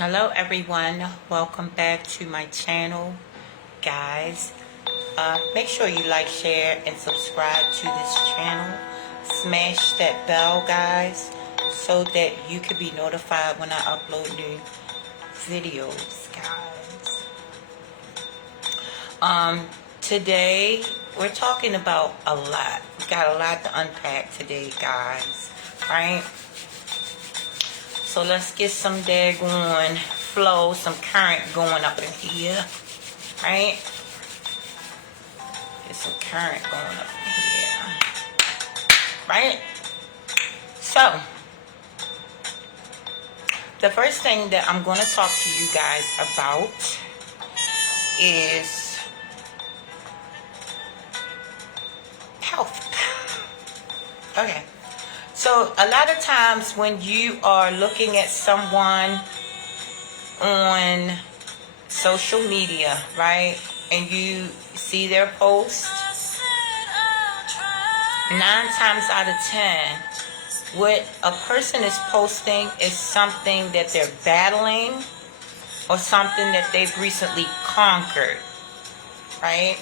Hello everyone, welcome back to my channel, guys. Make sure you like, share, and subscribe to this channel. Smash that bell, guys, so that you can be notified when I upload new videos, guys. Today we're talking about a lot. We got a lot to unpack today, guys, right? So let's get some daggone flow, some current going up in here, right? Get some current going up in here, right? So, the first thing that I'm going to talk to you guys about is health. Okay. So a lot of times when you are looking at someone on social media, right, and you see their post, 9 times out of 10, what a person is posting is something that they're battling or something that they've recently conquered, right?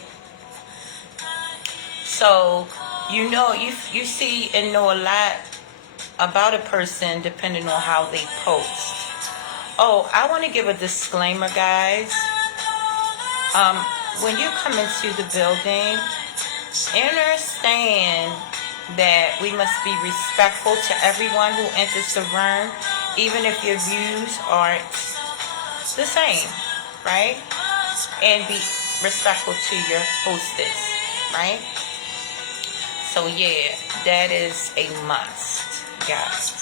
So you see and know a lot about a person depending on how they post. Oh, I want to give a disclaimer, guys. When you come into the building, understand that we must be respectful to everyone who enters the room, even if your views aren't the same, right? And be respectful to your hostess, right? So yeah, that is a must, guys,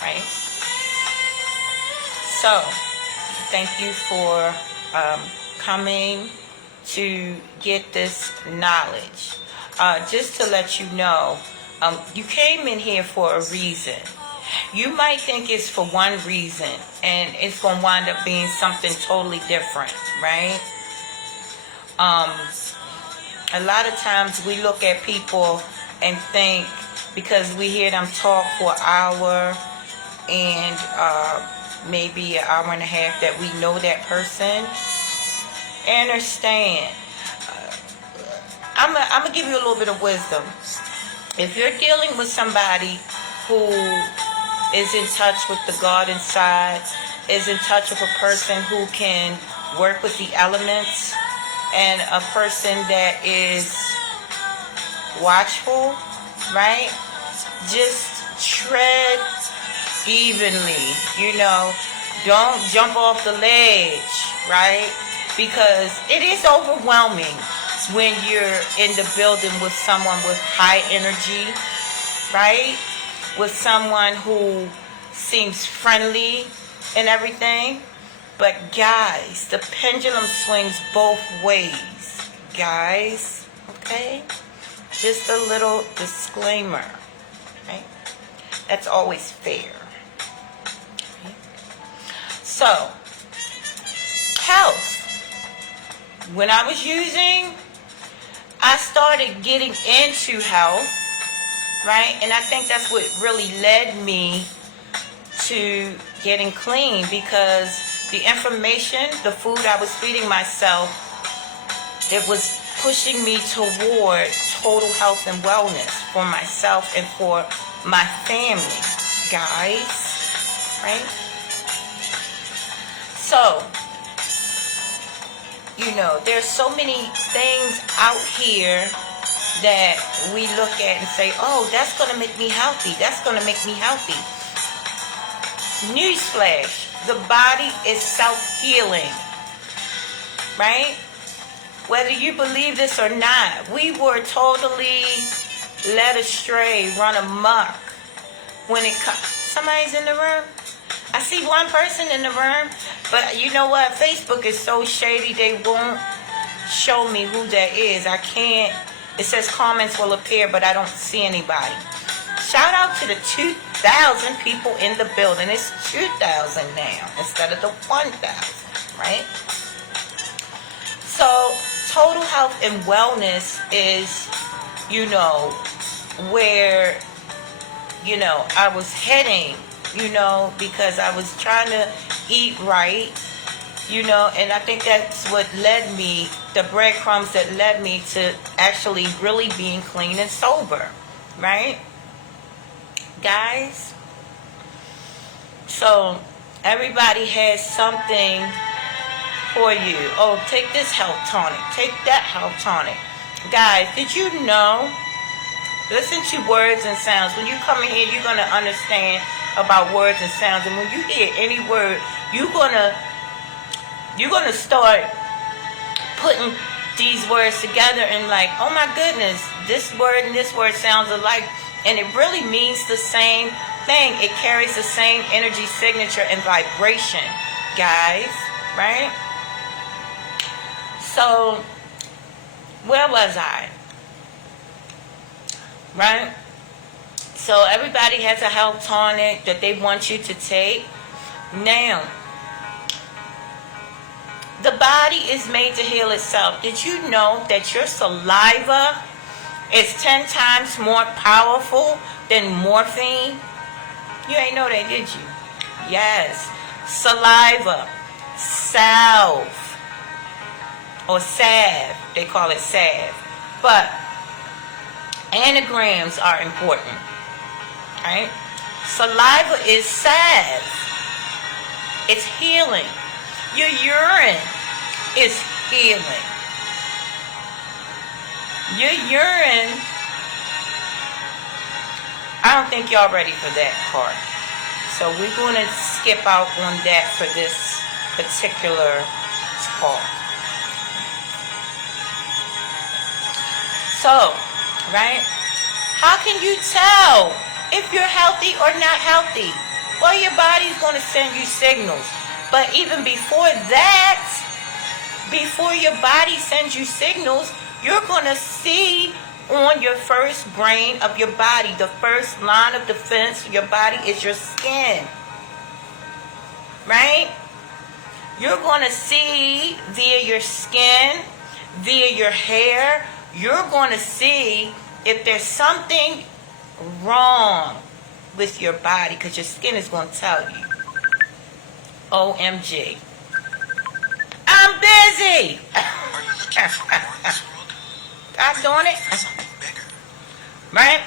right? So, thank you for coming to get this knowledge. Just to let you know, you came in here for a reason. You might think it's for one reason, and it's going to wind up being something totally different, right? A lot of times we look at people and think because we hear them talk for an hour and maybe an hour and a half that we know that person. Understand, I'm gonna give you a little bit of wisdom. If you're dealing with somebody who is in touch with the God inside, is in touch with a person who can work with the elements, and a person that is watchful, right? Just tread evenly, don't jump off the ledge, right? Because it is overwhelming when you're in the building with someone with high energy, right? With someone who seems friendly and everything. But guys, the pendulum swings both ways, guys, okay? Just a little disclaimer, right? That's always fair. Okay? So, health. When I was I started getting into health, right? And I think that's what really led me to getting clean, because the information, the food I was feeding myself, it was pushing me toward total health and wellness for myself and for my family, guys, right? So, there's so many things out here that we look at and say, oh, that's going to make me healthy. That's going to make me healthy. Newsflash, the body is self-healing, right? Whether you believe this or not, we were totally led astray, run amok when it comes. Somebody's in the room? I see one person in the room, but you know what? Facebook is so shady, they won't show me who that is. I can't. It says comments will appear, but I don't see anybody. Shout out to the 2,000 people in the building. It's 2,000 now instead of the 1,000, right? So, total health and wellness is, where, I was heading because I was trying to eat right, and I think that's what led me, the breadcrumbs that led me to actually really being clean and sober, right? Guys, so everybody has something for you. Oh, take this health tonic, take that health tonic. Guys, did you know? Listen to words and sounds. When you come in here, you're going to understand about words and sounds. And when you hear any word, you're gonna start putting these words together and like, oh my goodness, this word and this word sounds alike. And it really means the same thing. It carries the same energy signature and vibration, guys, right? So, where was I? Right? So everybody has a health tonic that they want you to take. Now, the body is made to heal itself. Did you know that your saliva is 10 times more powerful than morphine? You ain't know that, did you? Yes. Saliva, salve, or salve. They call it salve. But anagrams are important, right? Saliva is salve. It's healing. Your urine is healing. Your urine, I don't think y'all ready for that part. So we're going to skip out on that for this particular talk. So, right? How can you tell if you're healthy or not healthy? Well, your body's going to send you signals. But even before that, before your body sends you signals, you're going to see on your first brain of your body, the first line of defense of your body is your skin. Right? You're going to see via your skin, via your hair, you're going to see if there's something wrong with your body, because your skin is going to tell you. OMG. I'm busy. I'm doing it. Right?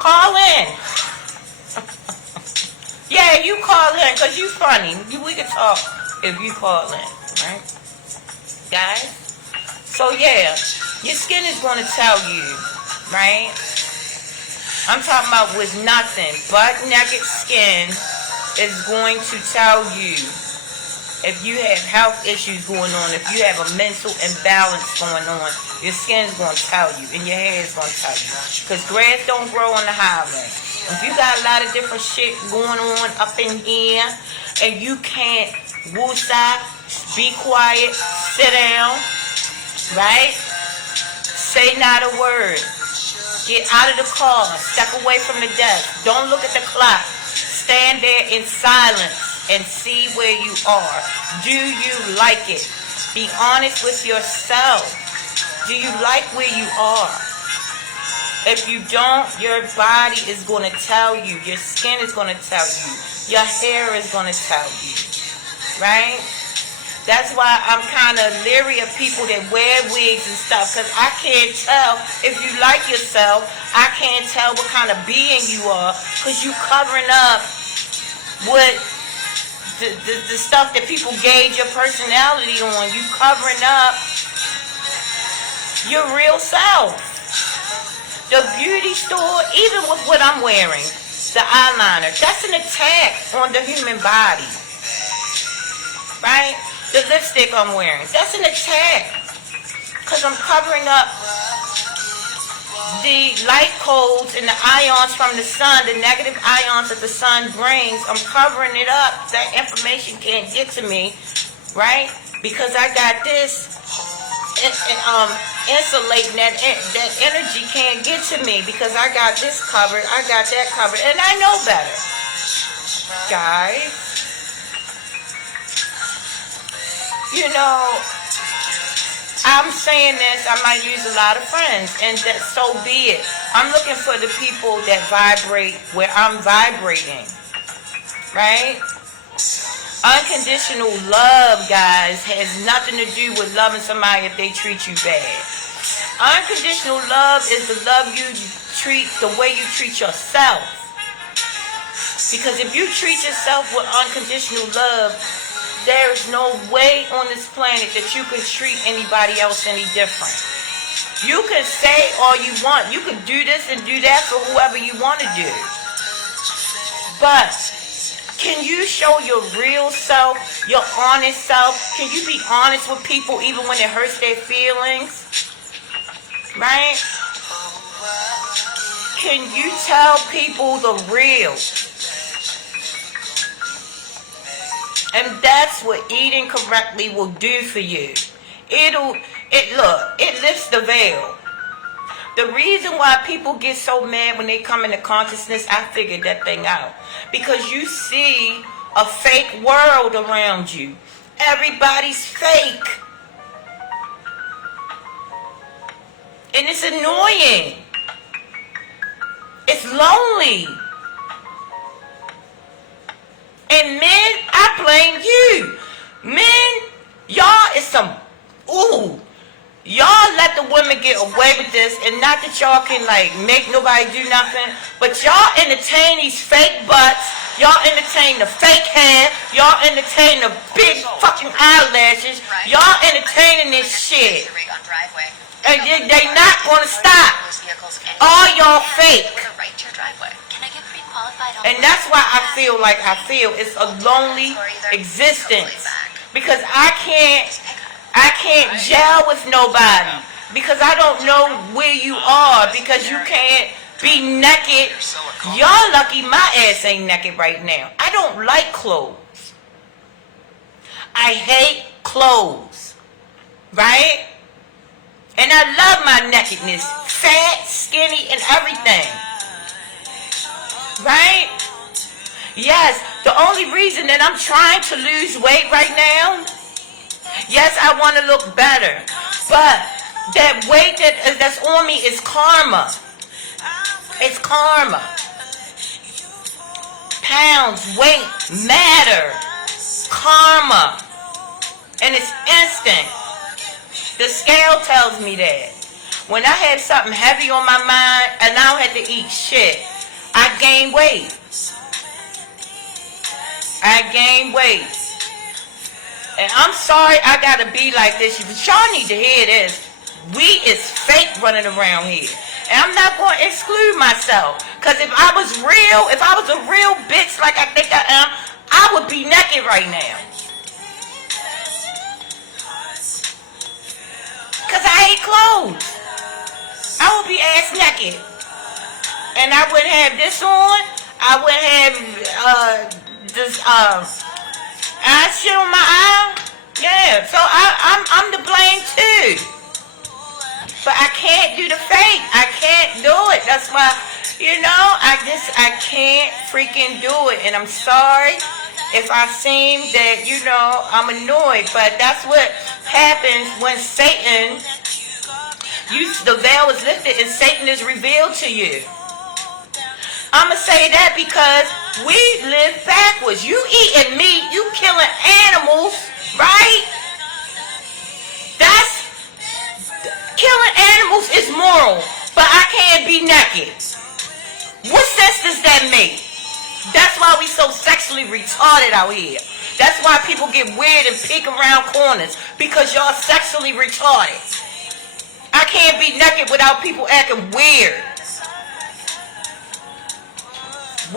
Call in. Yeah, you call in because you funny. We can talk if you call in. Right? Guys? So yeah, your skin is going to tell you. Right? I'm talking about with nothing but naked skin is going to tell you if you have health issues going on, if you have a mental imbalance going on, your skin is going to tell you and your hair is going to tell you. Because grass don't grow on the highway. If you got a lot of different shit going on up in here and you can't woosah, be quiet, sit down, right? Say not a word. Get out of the car. Step away from the desk. Don't look at the clock. Stand there in silence and see where you are. Do you like it? Be honest with yourself. Do you like where you are? If you don't, your body is going to tell you. Your skin is going to tell you. Your hair is going to tell you. Right? That's why I'm kind of leery of people that wear wigs and stuff, because I can't tell if you like yourself. I can't tell what kind of being you are, because you covering up with the stuff that people gauge your personality on. You covering up your real self. The beauty store, even with what I'm wearing, the eyeliner, that's an attack on the human body. Right? The lipstick I'm wearing, that's an attack. Because I'm covering up the light codes and the ions from the sun, the negative ions that the sun brings. I'm covering it up. That information can't get to me, right? Because I got this insulating that energy can't get to me because I got this covered, I got that covered, and I know better. Guys, you know, I'm saying this, I might use a lot of friends, and that so be it. I'm looking for the people that vibrate where I'm vibrating, right? Unconditional love, guys, has nothing to do with loving somebody if they treat you bad. Unconditional love is the love you treat the way you treat yourself. Because if you treat yourself with unconditional love, there is no way on this planet that you can treat anybody else any different. You can say all you want. You can do this and do that for whoever you want to do. But can you show your real self, your honest self? Can you be honest with people even when it hurts their feelings? Right? Can you tell people the real? And that's what eating correctly will do for you. It lifts the veil. The reason why people get so mad when they come into consciousness, I figured that thing out. Because you see a fake world around you. Everybody's fake. And it's annoying. It's lonely. And men, I blame you. Men, y'all is some, y'all let the women get away with this, and not that y'all can like make nobody do nothing, but y'all entertain these fake butts, y'all entertain the fake hair, y'all entertain the big fucking eyelashes, y'all entertaining this shit. And they not gonna stop. All y'all fake. And that's why I feel like I feel. It's a lonely existence. Because I can't gel with nobody. Because I don't know where you are. Because you can't be naked. Y'all lucky my ass ain't naked right now. I don't like clothes. I hate clothes. Right? And I love my nakedness. Fat, skinny, and everything. Right? Yes, the only reason that I'm trying to lose weight right now, yes, I want to look better. But that weight that's on me is karma. It's karma. Pounds, weight, matter. Karma. And it's instant. The scale tells me that. When I have something heavy on my mind and I don't have to eat shit, I gain weight. I gain weight. And I'm sorry I gotta be like this, but y'all need to hear this. We is fake running around here. And I'm not going to exclude myself. Because if I was a real bitch like I think I am, I would be naked right now. Because I hate clothes. I would be ass naked. And I wouldn't have this on. I wouldn't have this eye shit on my eye. Yeah, so I'm to blame too. But I can't do the fake. I can't do it. That's why, I can't freaking do it. And I'm sorry if I seem that, I'm annoyed. But that's what happens when Satan, the veil is lifted and Satan is revealed to you. I'm going to say that because we live backwards. You eating meat, you killing animals, right? Killing animals is moral, but I can't be naked. What sense does that make? That's why we so sexually retarded out here. That's why people get weird and peek around corners, because y'all sexually retarded. I can't be naked without people acting weird.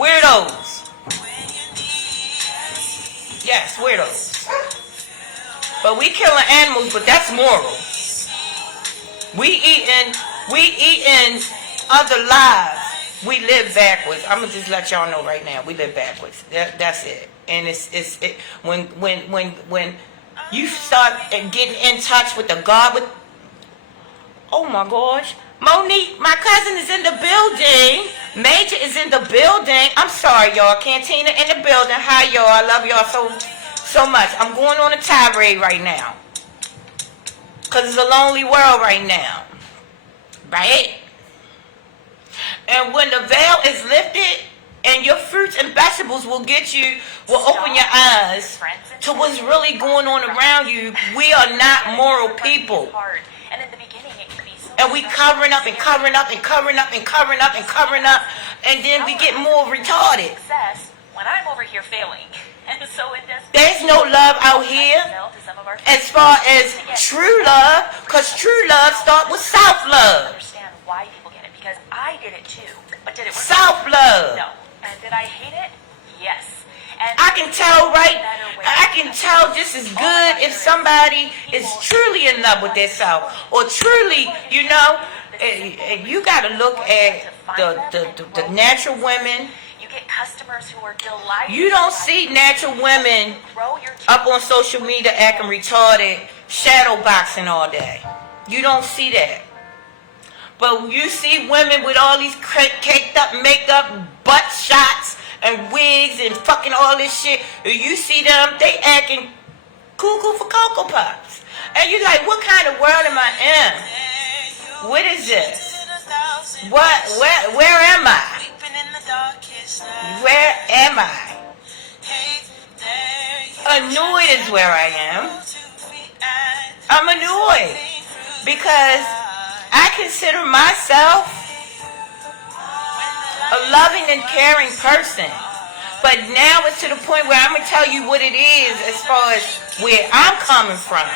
Weirdos. Yes, weirdos. But we killing animals, but that's moral. We eating other lives. We live backwards. I'm gonna just let y'all know right now. We live backwards. That's it. And when you start getting in touch with the God with. Oh my gosh. Monique, my cousin is in the building. Major is in the building. I'm sorry, y'all. Cantina in the building. Hi, y'all. I love y'all so much. I'm going on a tirade right now. Because it's a lonely world right now. Right? And when the veil is lifted, and your fruits and vegetables will open your eyes to what's really going on around you. We are not moral people. And we covering up and covering up and covering up and covering up and covering up, and then we get more retarded. When I'm over here failing. There's no love out here as far as true love, because true love starts with self-love. I understand why people get it, because I did it too. But did it work? Self-love. No. And did I hate it? Yes. And I can tell just as good if somebody is truly in love with themselves, or truly, you got to look at the natural women. Get customers who are delighted. You don't see natural women up on social media acting retarded, shadow boxing all day. You don't see that. But you see women with all these caked up makeup, butt shots, and wigs, and fucking all this shit. You see them, they acting cuckoo for Cocoa Puffs. And you're like, what kind of world am I in? What is this? Where am I? Where am I? Annoyed is where I am. I'm annoyed because I consider myself a loving and caring person. But now it's to the point where I'm going to tell you what it is as far as where I'm coming from.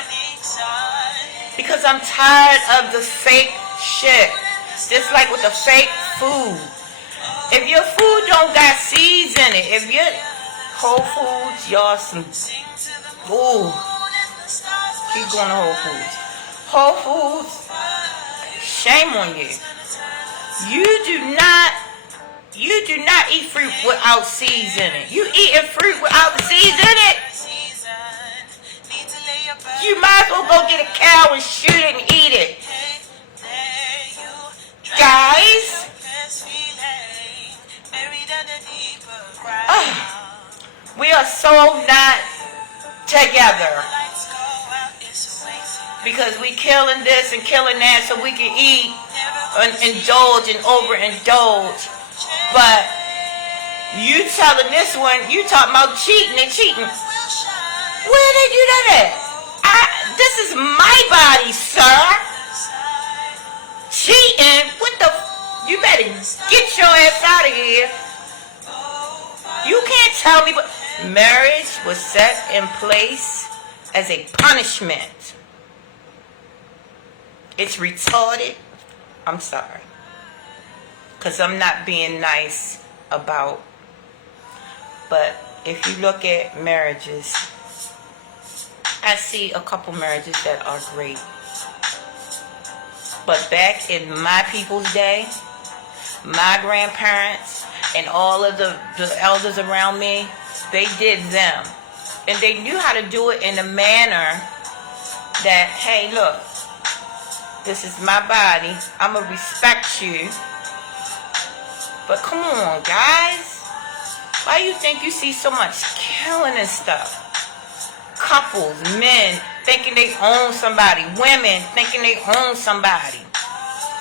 Because I'm tired of the fake shit. Just like with the fake food. If your food don't got seeds in it, if your Whole Foods, y'all some, ooh, keep going to Whole Foods. Whole Foods, shame on you. You do not eat fruit without seeds in it. You eating fruit without the seeds in it? You might as well go get a cow and shoot it and eat it. Guys, we are so not together because we killing this and killing that so we can eat and indulge and overindulge. But you telling this one, you talking about cheating and cheating. Where they do that at? This is my body, sir. Cheating? What the? You better get your ass out of here. You can't tell me, but marriage was set in place as a punishment. It's retarded. I'm sorry. Because I'm not being nice about. But if you look at marriages, I see a couple marriages that are great. But back in my people's day, my grandparents and all of the elders around me, they did them. And they knew how to do it in a manner that, hey, look, this is my body. I'm going to respect you. But come on, guys. Why do you think you see so much killing and stuff? Couples, men thinking they own somebody. Women thinking they own somebody.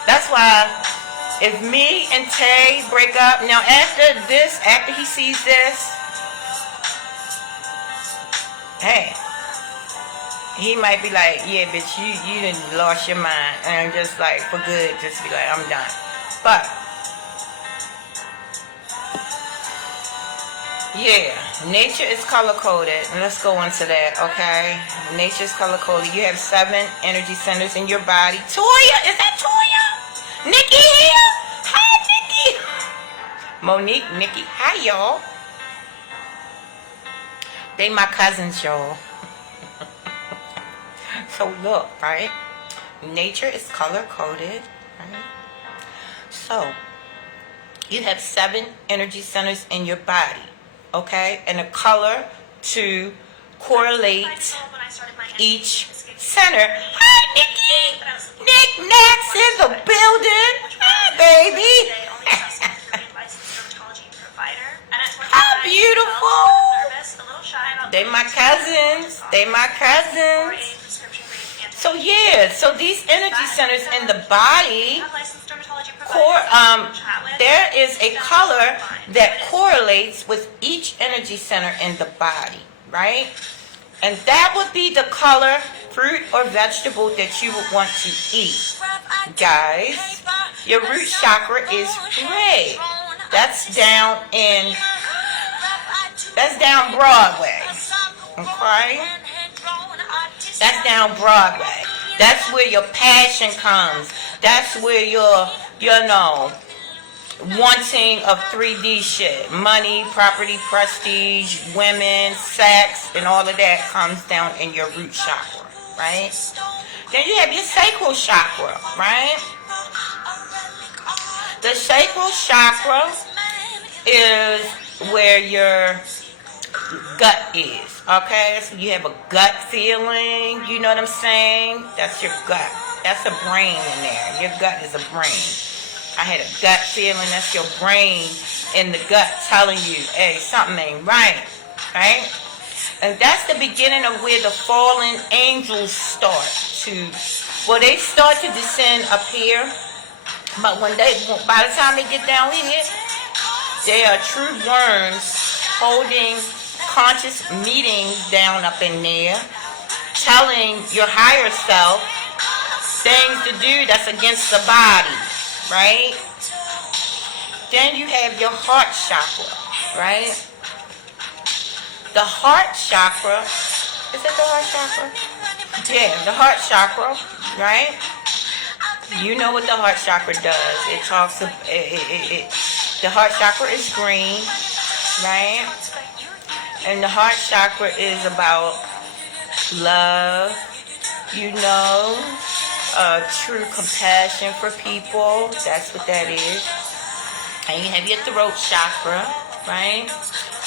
That's why if me and Tay break up, now after he sees this, hey, he might be like, yeah, bitch, you done lost your mind. And just like, for good, just be like, I'm done. But yeah, nature is color-coded. Let's go into that, okay? Nature is color-coded. You have 7 energy centers in your body. Toya! Is that Toya? Nikki here? Hi, Nikki! Monique, Nikki. Hi, y'all. They my cousins, y'all. So look, right? Nature is color-coded, right? So, you have 7 energy centers in your body. Okay, and a color to correlate each center. Hi, Nikki! Nick Nack's in the building. Hi, baby. How beautiful. They my cousins. They my cousins. So yeah, so these energy centers in the body there is a color that correlates with each energy center in the body, right? And that would be the color, fruit, or vegetable that you would want to eat. Guys, your root chakra is red. That's down Broadway. Okay? That's down Broadway. That's where your passion comes. That's where your, wanting of 3D shit. Money, property, prestige, women, sex, and all of that comes down in your root chakra, right? Then you have your sacral chakra, right? The sacral chakra is where your gut is, okay? So you have a gut feeling, you know what I'm saying? That's your gut. That's a brain in there. Your gut is a brain. I had a gut feeling. That's your brain in the gut telling you, hey, something ain't right, right? And that's the beginning of where the fallen angels start to, they start to descend up here, but by the time they get down here, they are true worms holding conscious meetings down up in there, telling your higher self things to do that's against the body, right? Then you have your heart chakra, right? The heart chakra, is it the heart chakra? Yeah, the heart chakra, right? You know what the heart chakra does. It talks, the heart chakra is green, right? And the heart chakra is about love, true compassion for people. That's what that is. And you have your throat chakra, right?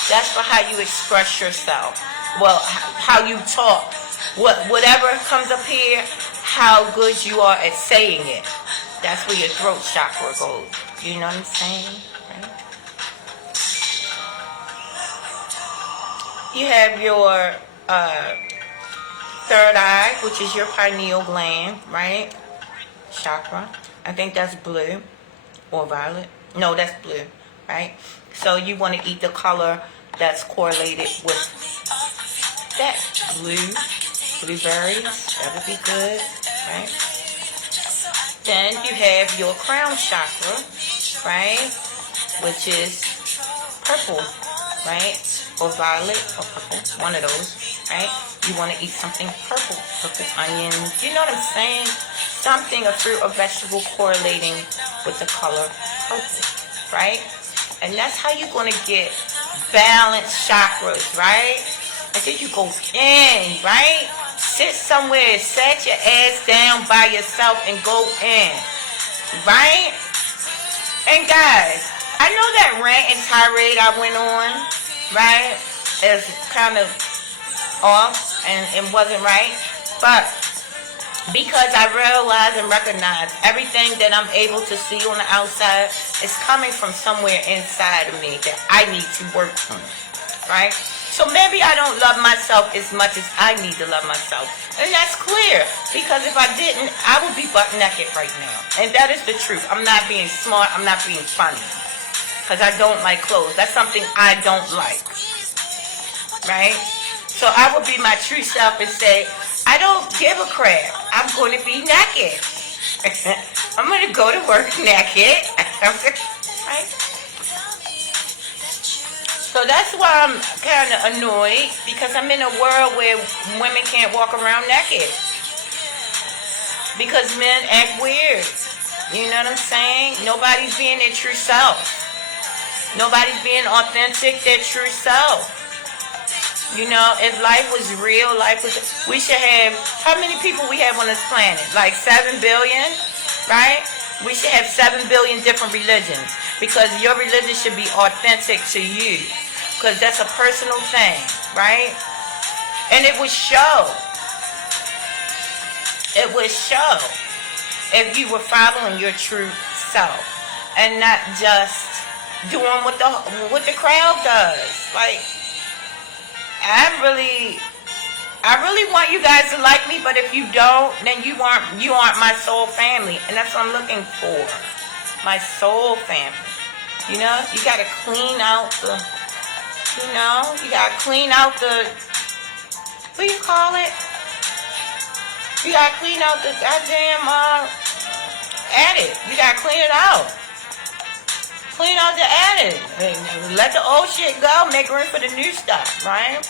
That's for how you express yourself. Well, how you talk. Whatever comes up here, how good you are at saying it. That's where your throat chakra goes. You know what I'm saying? Right? You have your third eye, which is your pineal gland, right? Chakra. I think that's blue or violet. No, that's blue, right? So you want to eat the color that's correlated with that. Blueberries, that would be good, right? Then you have your crown chakra, right? Which is purple, right? Or violet or purple, one of those, right? You want to eat something purple onions, you know what I'm saying? Something, a fruit or vegetable correlating with the color purple, right? And that's how you're going to get balanced chakras, right? And then you go in, right? Sit somewhere, set your ass down by yourself and go in, right? And guys, I know that rant and tirade I went on, right, is kind of off and wasn't right, but because I realize and recognize everything that I'm able to see on the outside is coming from somewhere inside of me that I need to work on, right? So maybe I don't love myself as much as I need to love myself. And that's clear, because if I didn't, I would be butt naked right now. And that is the truth. I'm not being smart. I'm not being funny. Because I don't like clothes. That's something I don't like. Right? So I would be my true self and say, I don't give a crap. I'm going to be naked. I'm going to go to work naked. Right? So that's why I'm kind of annoyed, because I'm in a world where women can't walk around naked. Because men act weird. You know what I'm saying? Nobody's being their true self. Nobody's being authentic, their true self. You know, if life was real, we should have, how many people we have on this planet? Like 7 billion, right? We should have 7 billion different religions, because your religion should be authentic to you, because that's a personal thing, right? And it would show. It would show if you were following your true self and not just doing what the crowd does. Like, I really want you guys to like me, but if you don't, then you aren't my soul family, and that's what I'm looking for. My soul family. You know, you gotta clean out the, you gotta clean out the, what do you call it? You gotta clean out the goddamn, attic. You gotta clean it out. Clean out the attic. And let the old shit go, make room for the new stuff, right?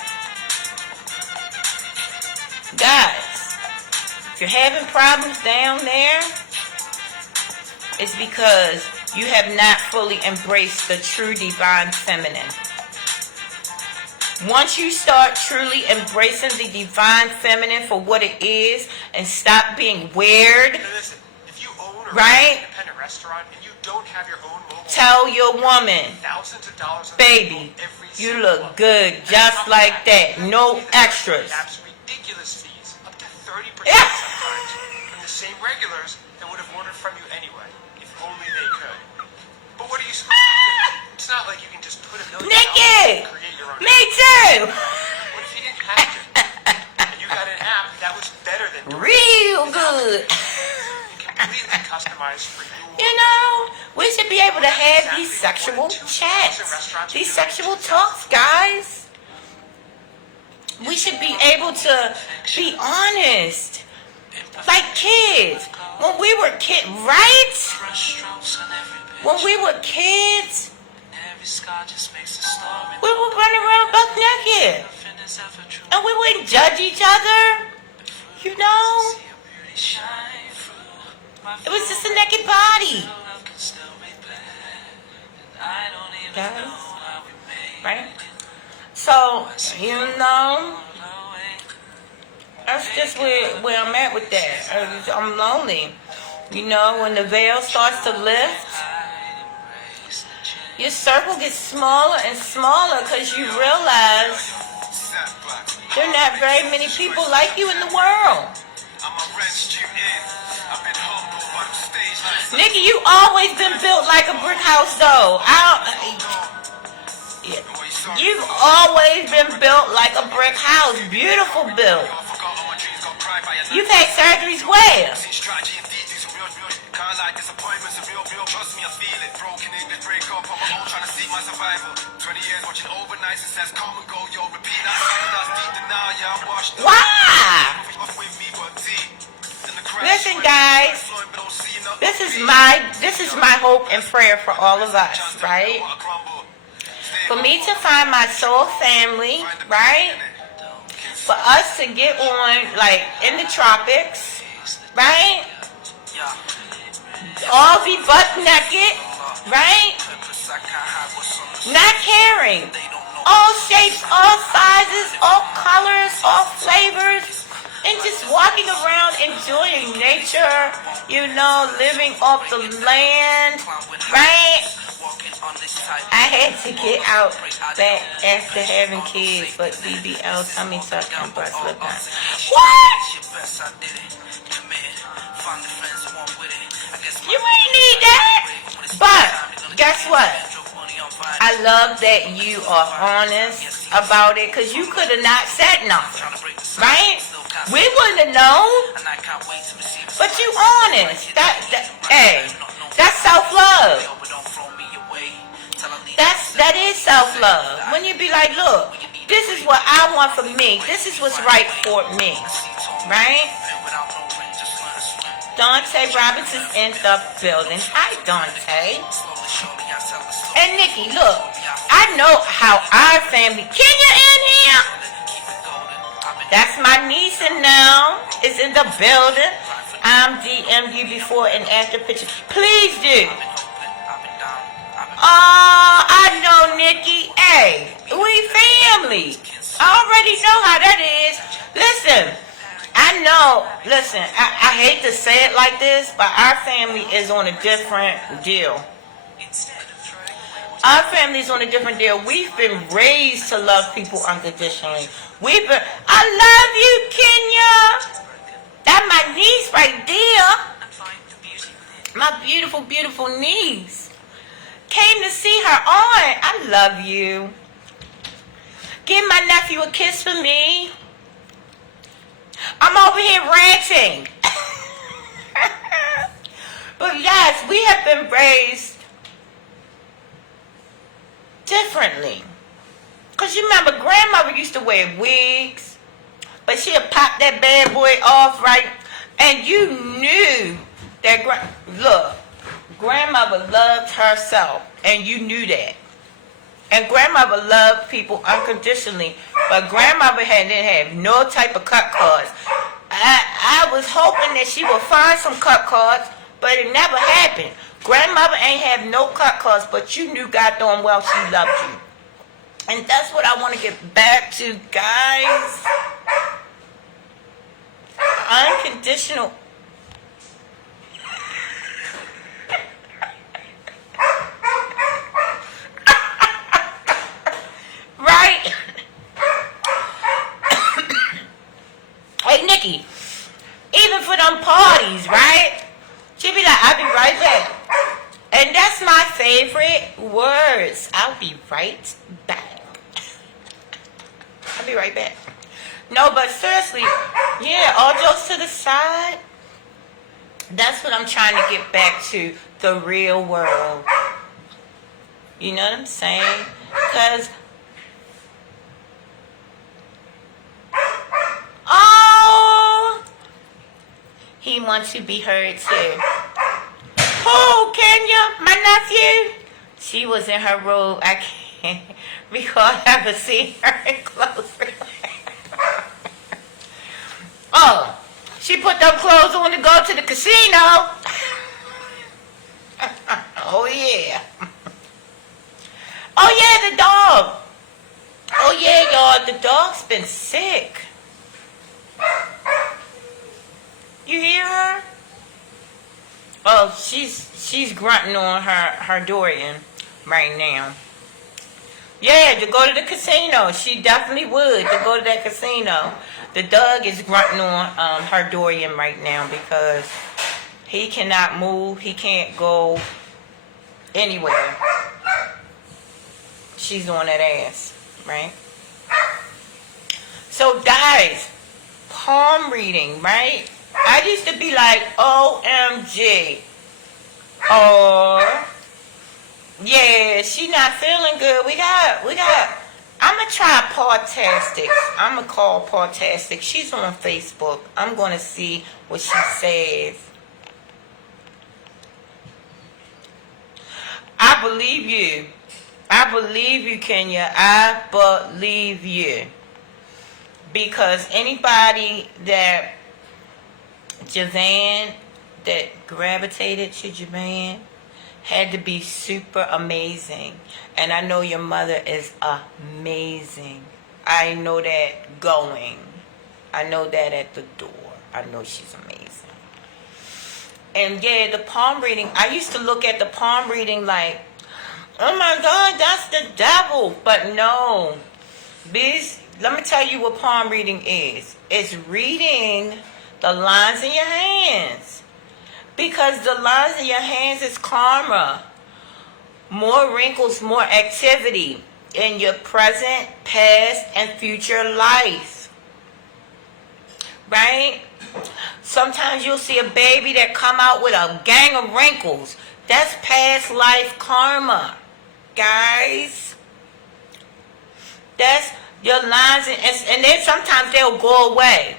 Guys, if you're having problems down there, it's because you have not fully embraced the true divine feminine. Once you start truly embracing the divine feminine for what it is and stop being weird, listen, if you own or right? An independent restaurant and you don't have your own mobile, Tell your woman, thousands of dollars on baby, every you single look month. good just like that. No extras. Apps ridiculous fees, up to 30% sometimes, from the same regulars that would have ordered from you anyway, if only they could. But what are you supposed to do? It's not like you can just put $1 million Nikki! and create your own. Me too! What if you didn't have to? And you got an app that was better than Real good. completely customized for you. You know, we should be able to have these sexual chats, these sexual talks, guys. We should be able to be honest, like kids. When we were kids, right? When we were kids, we would run around buck naked, and we wouldn't judge each other. You know, it was just a naked body. Guys, right? So, you know, that's just where I'm at with that. I'm lonely. You know, when the veil starts to lift, your circle gets smaller and smaller because you realize there are not very many people like you in the world. Nikki, you always been built like a brick house, though. You've always been built like a brick house. Beautiful built. You've had surgeries where? Why? Listen, guys. This is my hope and prayer for all of us, right? For me to find my soul family, right? For us to get on, like, in the tropics, right? All be butt naked, right? Not caring. All shapes, all sizes, all colors, all flavors. And just walking around enjoying nature, you know, living off the land, right? I had to get out back after having kids, but BBL, tummy tuck, and breast lip down. What? You ain't need that. But guess what? I love that you are honest about it, because you could have not said nothing, right? We wouldn't have known. But you honest. Hey, that's self-love. That is self-love. When you be like, look, this is what I want for me. This is what's right for me. Right? Dante Roberts is in the building. Hi, Dante. And Nikki, look, I know how our family... Kenya in here? That's my niece and now is in the building. I'm DM'd you before and after pictures. Please do. Oh, I know, Nikki. Hey, we family. I already know how that is. Listen, I know. Listen, I hate to say it like this, but our family is on a different deal. Our family's on a different deal. We've been raised to love people unconditionally. I love you, Kenya. That's my niece right there. My beautiful, beautiful niece. Came to see her aunt. I love you. Give my nephew a kiss for me. I'm over here ranting. But yes, we have been raised differently. Because you remember, grandmother used to wear wigs, but she'd pop that bad boy off, right? And you knew that, look, grandmother loved herself, and you knew that. And grandmother loved people unconditionally, but grandmother didn't have no type of cut cards. I was hoping that she would find some cut cards, but it never happened. Grandmother ain't have no cut cards, but you knew goddamn well she loved you. And that's what I want to get back to, guys. Unconditional. Right? Hey, Nikki, even for them parties, right? She'd be like, I'll be right back. And that's my favorite words. I'll be right back. I'll be right back. No, but seriously, yeah, all jokes to the side. That's what I'm trying to get back to, the real world. You know what I'm saying? Because, oh, he wants to be heard too. Oh, Kenya, my nephew. She was in her robe. I can't recall ever seeing her in clothes. Oh, she put them clothes on to go to the casino. Oh, yeah. Oh, yeah, the dog. Oh, yeah, y'all, the dog's been sick. You hear her? Oh, she's grunting on her Dorian right now. Yeah, to go to the casino. She definitely would to go to that casino. The dog is grunting on her Dorian right now because he cannot move. He can't go anywhere. She's on that ass, right? So, guys, palm reading, right? I used to be like, OMG. Or, yeah, she not feeling good. We got, I'm going to try Partastics. I'm going to call Partastics. She's on Facebook. I'm going to see what she says. I believe you. I believe you, Kenya. I believe you. Because anybody that Javan, that gravitated to Javan, had to be super amazing. And I know your mother is amazing. I know that going. I know that at the door. I know she's amazing. And yeah, the palm reading, I used to look at the palm reading like, oh my God, that's the devil. But no. Let me tell you what palm reading is. It's reading the lines in your hands. Because the lines in your hands is karma. More wrinkles, more activity in your present, past, and future life. Right? Sometimes you'll see a baby that come out with a gang of wrinkles. That's past life karma. Guys. That's your lines, and then sometimes they'll go away.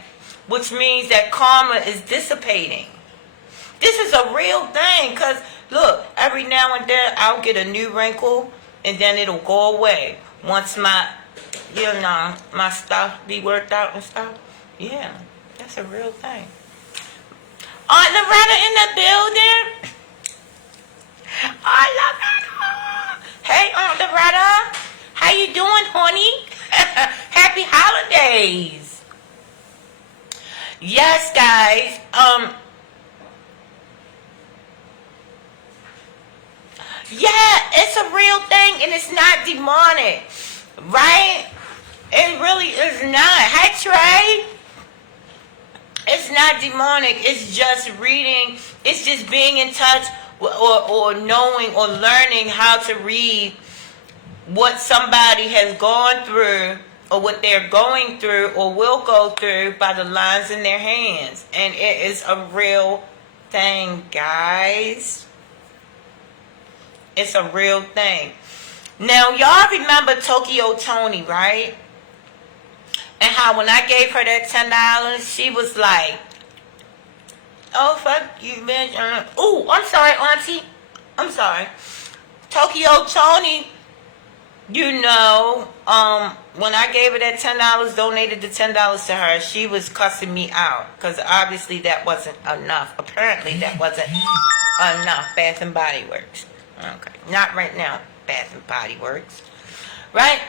Which means that karma is dissipating. This is a real thing, because, look, every now and then I'll get a new wrinkle, and then it'll go away. Once my stuff be worked out and stuff. Yeah, that's a real thing. Aunt Loretta in the building? Aunt Loretta! Hey, Aunt Loretta. How you doing, honey? Happy holidays. Yes, guys. Yeah, it's a real thing, and it's not demonic, right? It really is not. Hey, Trey. It's not demonic. It's just reading. It's just being in touch or knowing or learning how to read what somebody has gone through or what they're going through or will go through by the lines in their hands. And it is a real thing, guys. It's a real thing. Now, y'all remember Tokyo Tony, right? And how when I gave her that $10, she was like, oh, fuck you, bitch. Oh, I'm sorry, auntie. I'm sorry. Tokyo Tony, you know, when I gave her that $10, donated the $10 to her, she was cussing me out. Because obviously that wasn't enough. Apparently that wasn't enough. Bath and Body Works. Okay. Not right now, Bath and Body Works. Right?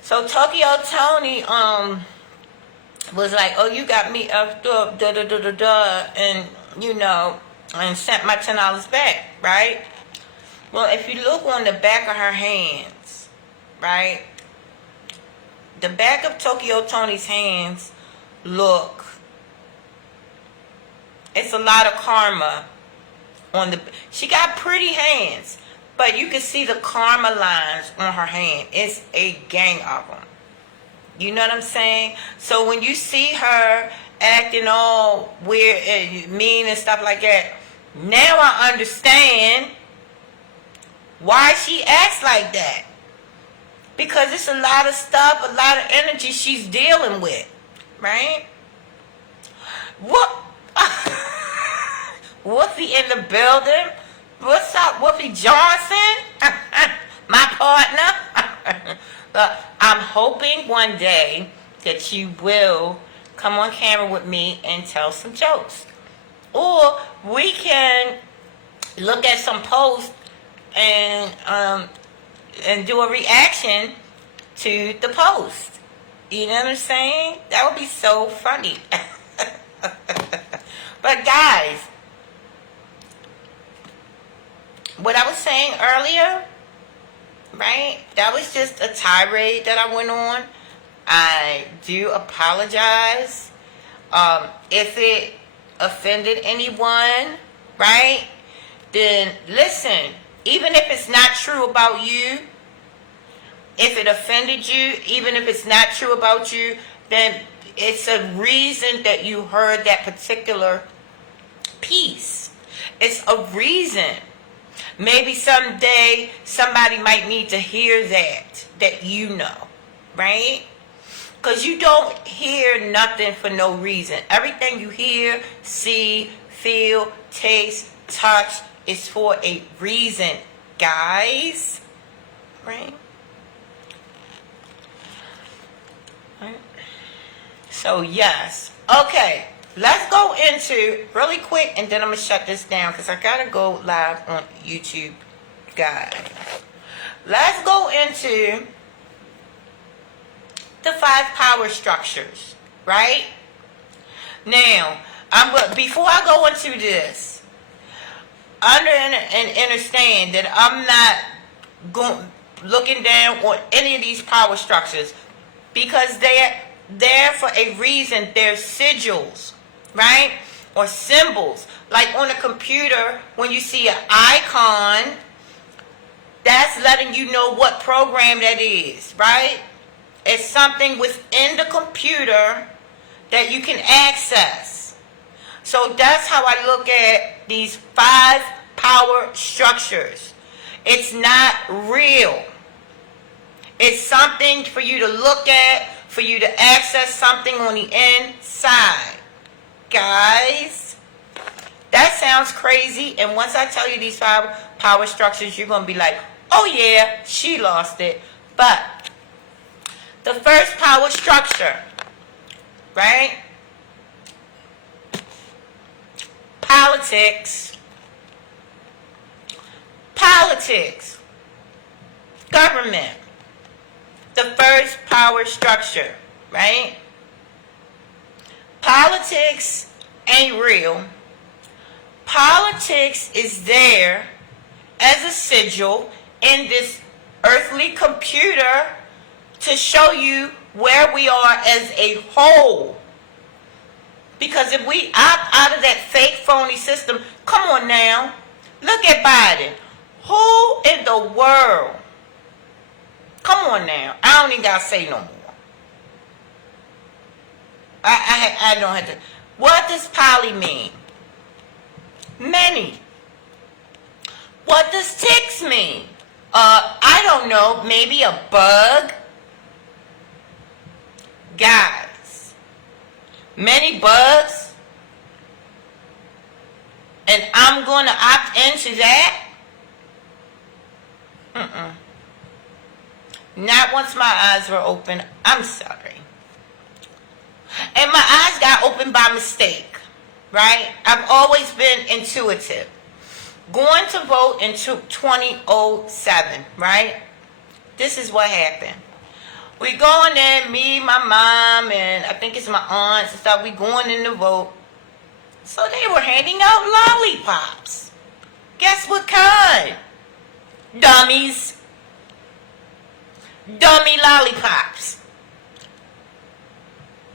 So Tokyo Tony, was like, oh, you got me up, and, you know, and sent my $10 back, right? Well, if you look on the back of her hands, right? The back of Tokyo Tony's hands look, it's a lot of karma on the, she got pretty hands, but you can see the karma lines on her hand. It's a gang of them. You know what I'm saying? So when you see her acting all weird and mean and stuff like that, now I understand why she acts like that. Because it's a lot of stuff, a lot of energy she's dealing with. Right? What? Whoopi in the building? What's up, Whoopi Johnson? My partner? I'm hoping one day that you will come on camera with me and tell some jokes. Or we can look at some posts and do a reaction to the post. You know what I'm saying? That would be so funny. But guys, what I was saying earlier, right? That was just a tirade that I went on. I do apologize. If it offended anyone, right? Then listen, even if it's not true about you, if it offended you, even if it's not true about you, then it's a reason that you heard that particular piece. It's a reason. Maybe someday somebody might need to hear that you know, right? Because you don't hear nothing for no reason. Everything you hear, see, feel, taste, touch is for a reason, guys. Right? Right? So, yes. Okay. Let's go into, really quick, and then I'm going to shut this down because I got to go live on YouTube, guys. Let's go into the 5 power structures, right? Now, before I go into this, understand that I'm not looking down on any of these power structures because they're there for a reason. They're sigils, right? Or symbols. Like on a computer, when you see an icon, that's letting you know what program that is, right? It's something within the computer that you can access. So that's how I look at these 5 power structures. It's not real. It's something for you to look at, for you to access something on the inside. Guys, that sounds crazy. And once I tell you these 5 power structures, you're going to be like, oh yeah, she lost it. But the first power structure, right? Politics. Politics. Government. The first power structure, right? Politics ain't real. Politics is there as a sigil in this earthly computer to show you where we are as a whole. Because if we opt out of that fake phony system, come on now, look at Biden. Who in the world? Come on now. I don't even got to say no more. I don't have to. What does poly mean? Many. What does ticks mean? I don't know, maybe a bug. Guys, many bugs, and I'm going to opt into that? Not once my eyes were open. I'm sorry. And my eyes got opened by mistake, right? I've always been intuitive. Going to vote in 2007, right? This is what happened. We going in, me, my mom, and I think it's my aunts and stuff. We going in to vote. So they were handing out lollipops. Guess what kind? Dummies. Dummy lollipops.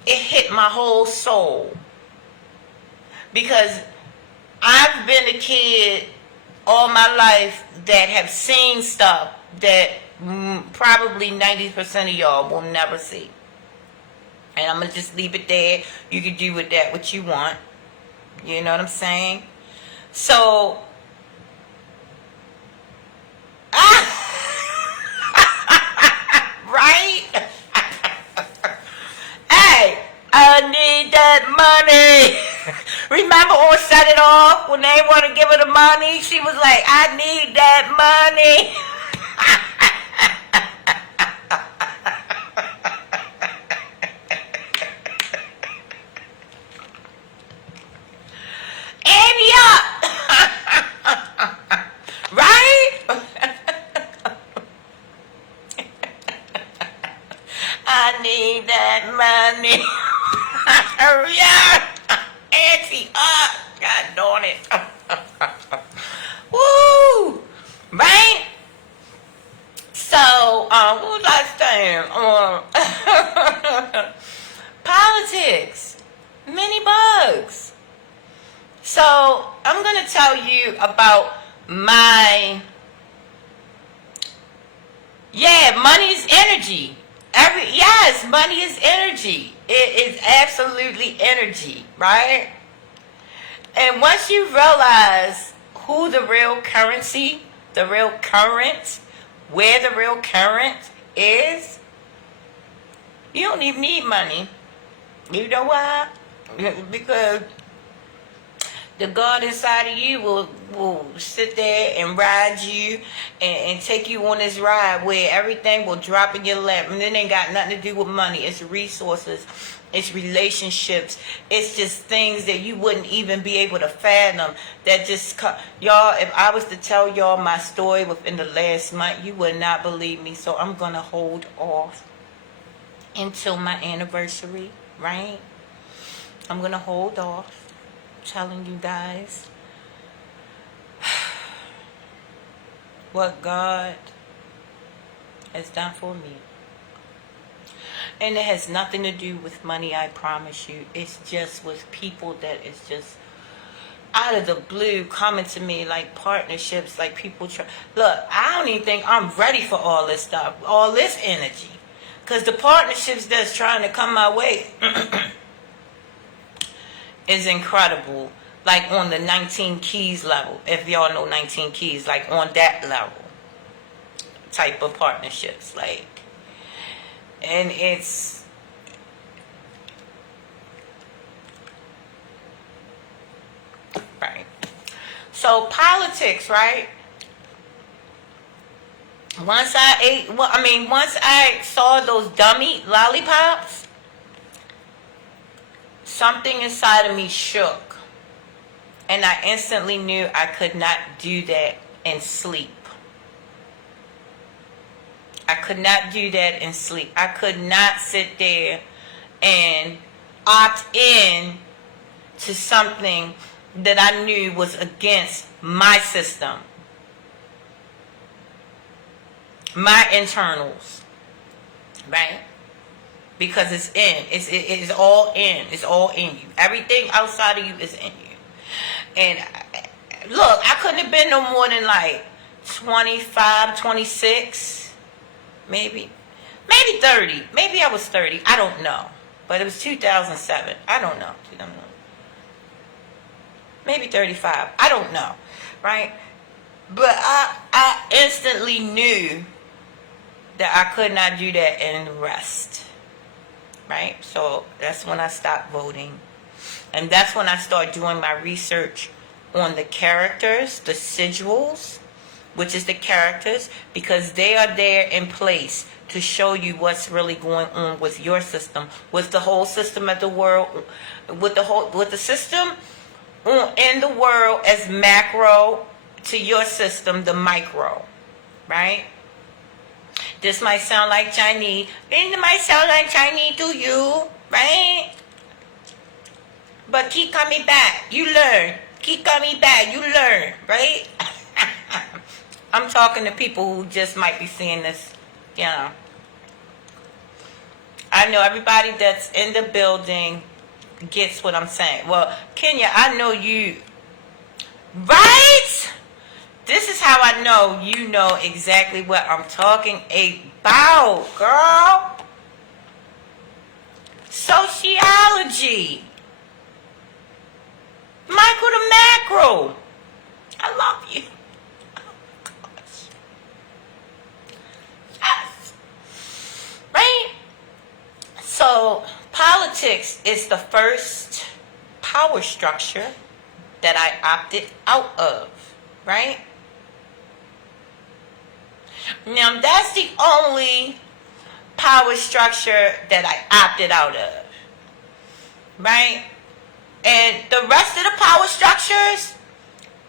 It hit my whole soul. Because I've been a kid all my life that have seen stuff that probably 90% of y'all will never see. And I'm going to just leave it there. You can do with that what you want. You know what I'm saying? So, right? Hey, I need that money. Remember on Set It Off when they want to give her the money? She was like, I need that money. I need that money. Hurry up. Auntie up. God darn it. Woo. Right? So, what was I saying? Politics. Many bugs. So, I'm going to tell you about my... Yeah, money is energy. Yes, money is energy. It is absolutely energy, right? And once you realize who the real currency, the real current, where the real current is, you don't even need money. You know why? Because the God inside of you will sit there and ride you and take you on this ride where everything will drop in your lap. And it ain't got nothing to do with money. It's resources. It's relationships. It's just things that you wouldn't even be able to fathom. That just y'all, if I was to tell y'all my story within the last month, you would not believe me. So I'm going to hold off until my anniversary, right? I'm going to hold off. Telling you guys what God has done for me. And it has nothing to do with money, I promise you. It's just with people that is just out of the blue coming to me, like partnerships, like people look, I don't even think I'm ready for all this stuff, all this energy. Because the partnerships that's trying to come my way is incredible, like on the 19 keys level, if y'all know 19 keys, like on that level type of partnerships, like, and it's right. So politics, right? Once I saw those dummy lollipops, something inside of me shook. And I instantly knew I could not do that and sleep. I could not do that and sleep. I could not sit there and opt in to something that I knew was against my system. My internals. Right? Because it's in. It is all in. It's all in you. Everything outside of you is in you. And look, I couldn't have been no more than like 25, 26. Maybe 30. Maybe I was 30. I don't know. But it was 2007. I don't know. Maybe 35. I don't know. Right? But I instantly knew that I could not do that and rest. Right? So that's when I stopped voting. And that's when I started doing my research on the characters, the sigils, which is the characters, because they are there in place to show you what's really going on with your system, with the whole system of the world, with the system in the world as macro to your system, the micro, right? This might sound like Chinese. It might sound like Chinese to you, right? But keep coming back. You learn. Keep coming back. You learn, right? I'm talking to people who just might be seeing this, you know. I know everybody that's in the building gets what I'm saying. Well, Kenya, I know you. Right? This is how I know you know exactly what I'm talking about, girl. Sociology. Micro to macro. I love you. Oh, gosh. Yes. Right? So, politics is the first power structure that I opted out of, right? Now, that's the only power structure that I opted out of, right? And the rest of the power structures,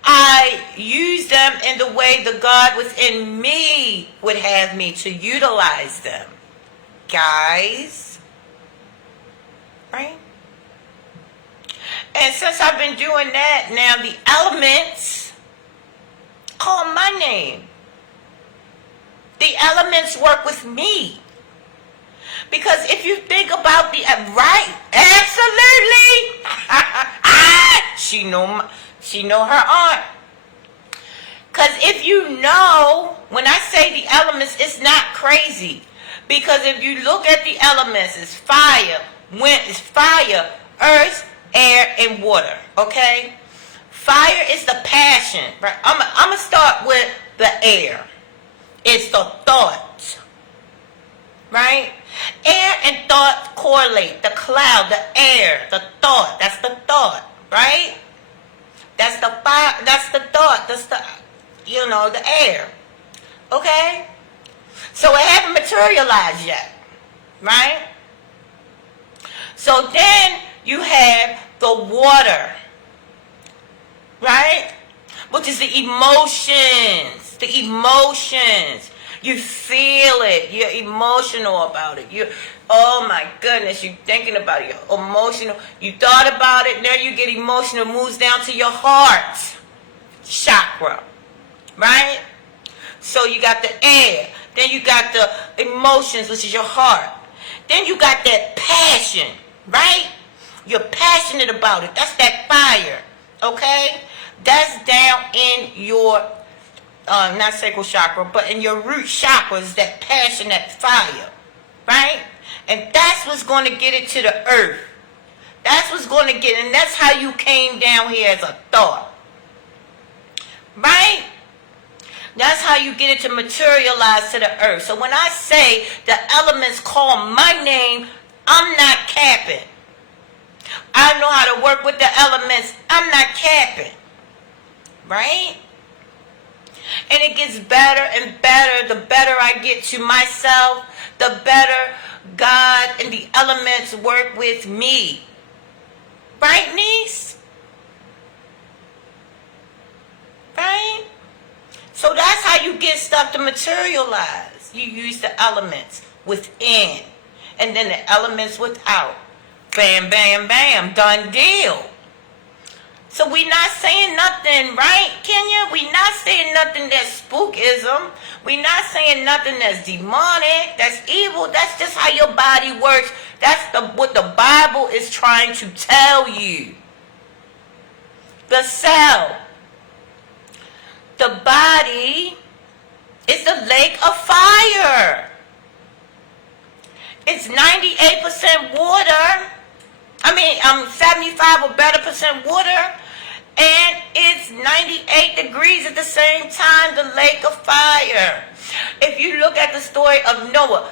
I use them in the way the God within me would have me to utilize them. Guys. Right? And since I've been doing that, now the elements call my name. The elements work with me. Because if you think about the right, absolutely. She know her aunt. Because if you know, when I say the elements, it's not crazy. Because if you look at the elements, it's fire, wind is fire, earth, air, and water. Okay? Fire is the passion. Right? I'm going to start with the air. It's the thought. Right? Air and thought correlate. The cloud, the air, the thought. That's the thought. Right? That's the fire. That's the thought. That's the, the air. Okay? So it haven't materialized yet. Right? So then you have the water. Right? Which is the emotions. The emotions. You feel it. You're emotional about it. Oh my goodness, you're thinking about it. You're emotional. You thought about it. Now you get emotional. Moves down to your heart chakra. Right? So you got the air. Then you got the emotions, which is your heart. Then you got that passion. Right? You're passionate about it. That's that fire. Okay? That's down in your not sacral chakra, but in your root chakras, that passion, that fire, right? And that's what's going to get it to the earth. That's what's going to get, and that's how you came down here as a thought, right? That's how you get it to materialize to the earth. So when I say the elements call my name, I'm not capping. I know how to work with the elements. I'm not capping, right? And it gets better and better. The better I get to myself, the better God and the elements work with me. Right, niece? Right? So that's how you get stuff to materialize. You use the elements within. And then the elements without. Bam, bam, bam. Done deal. So we not saying nothing, right, Kenya? We not saying nothing that's spookism. We not saying nothing that's demonic, that's evil. That's just how your body works. That's what the Bible is trying to tell you. The cell. The body is the lake of fire. It's 98% water. 75 or better percent water, And it's 98 degrees at the same time, the lake of fire. If you look at the story of Noah,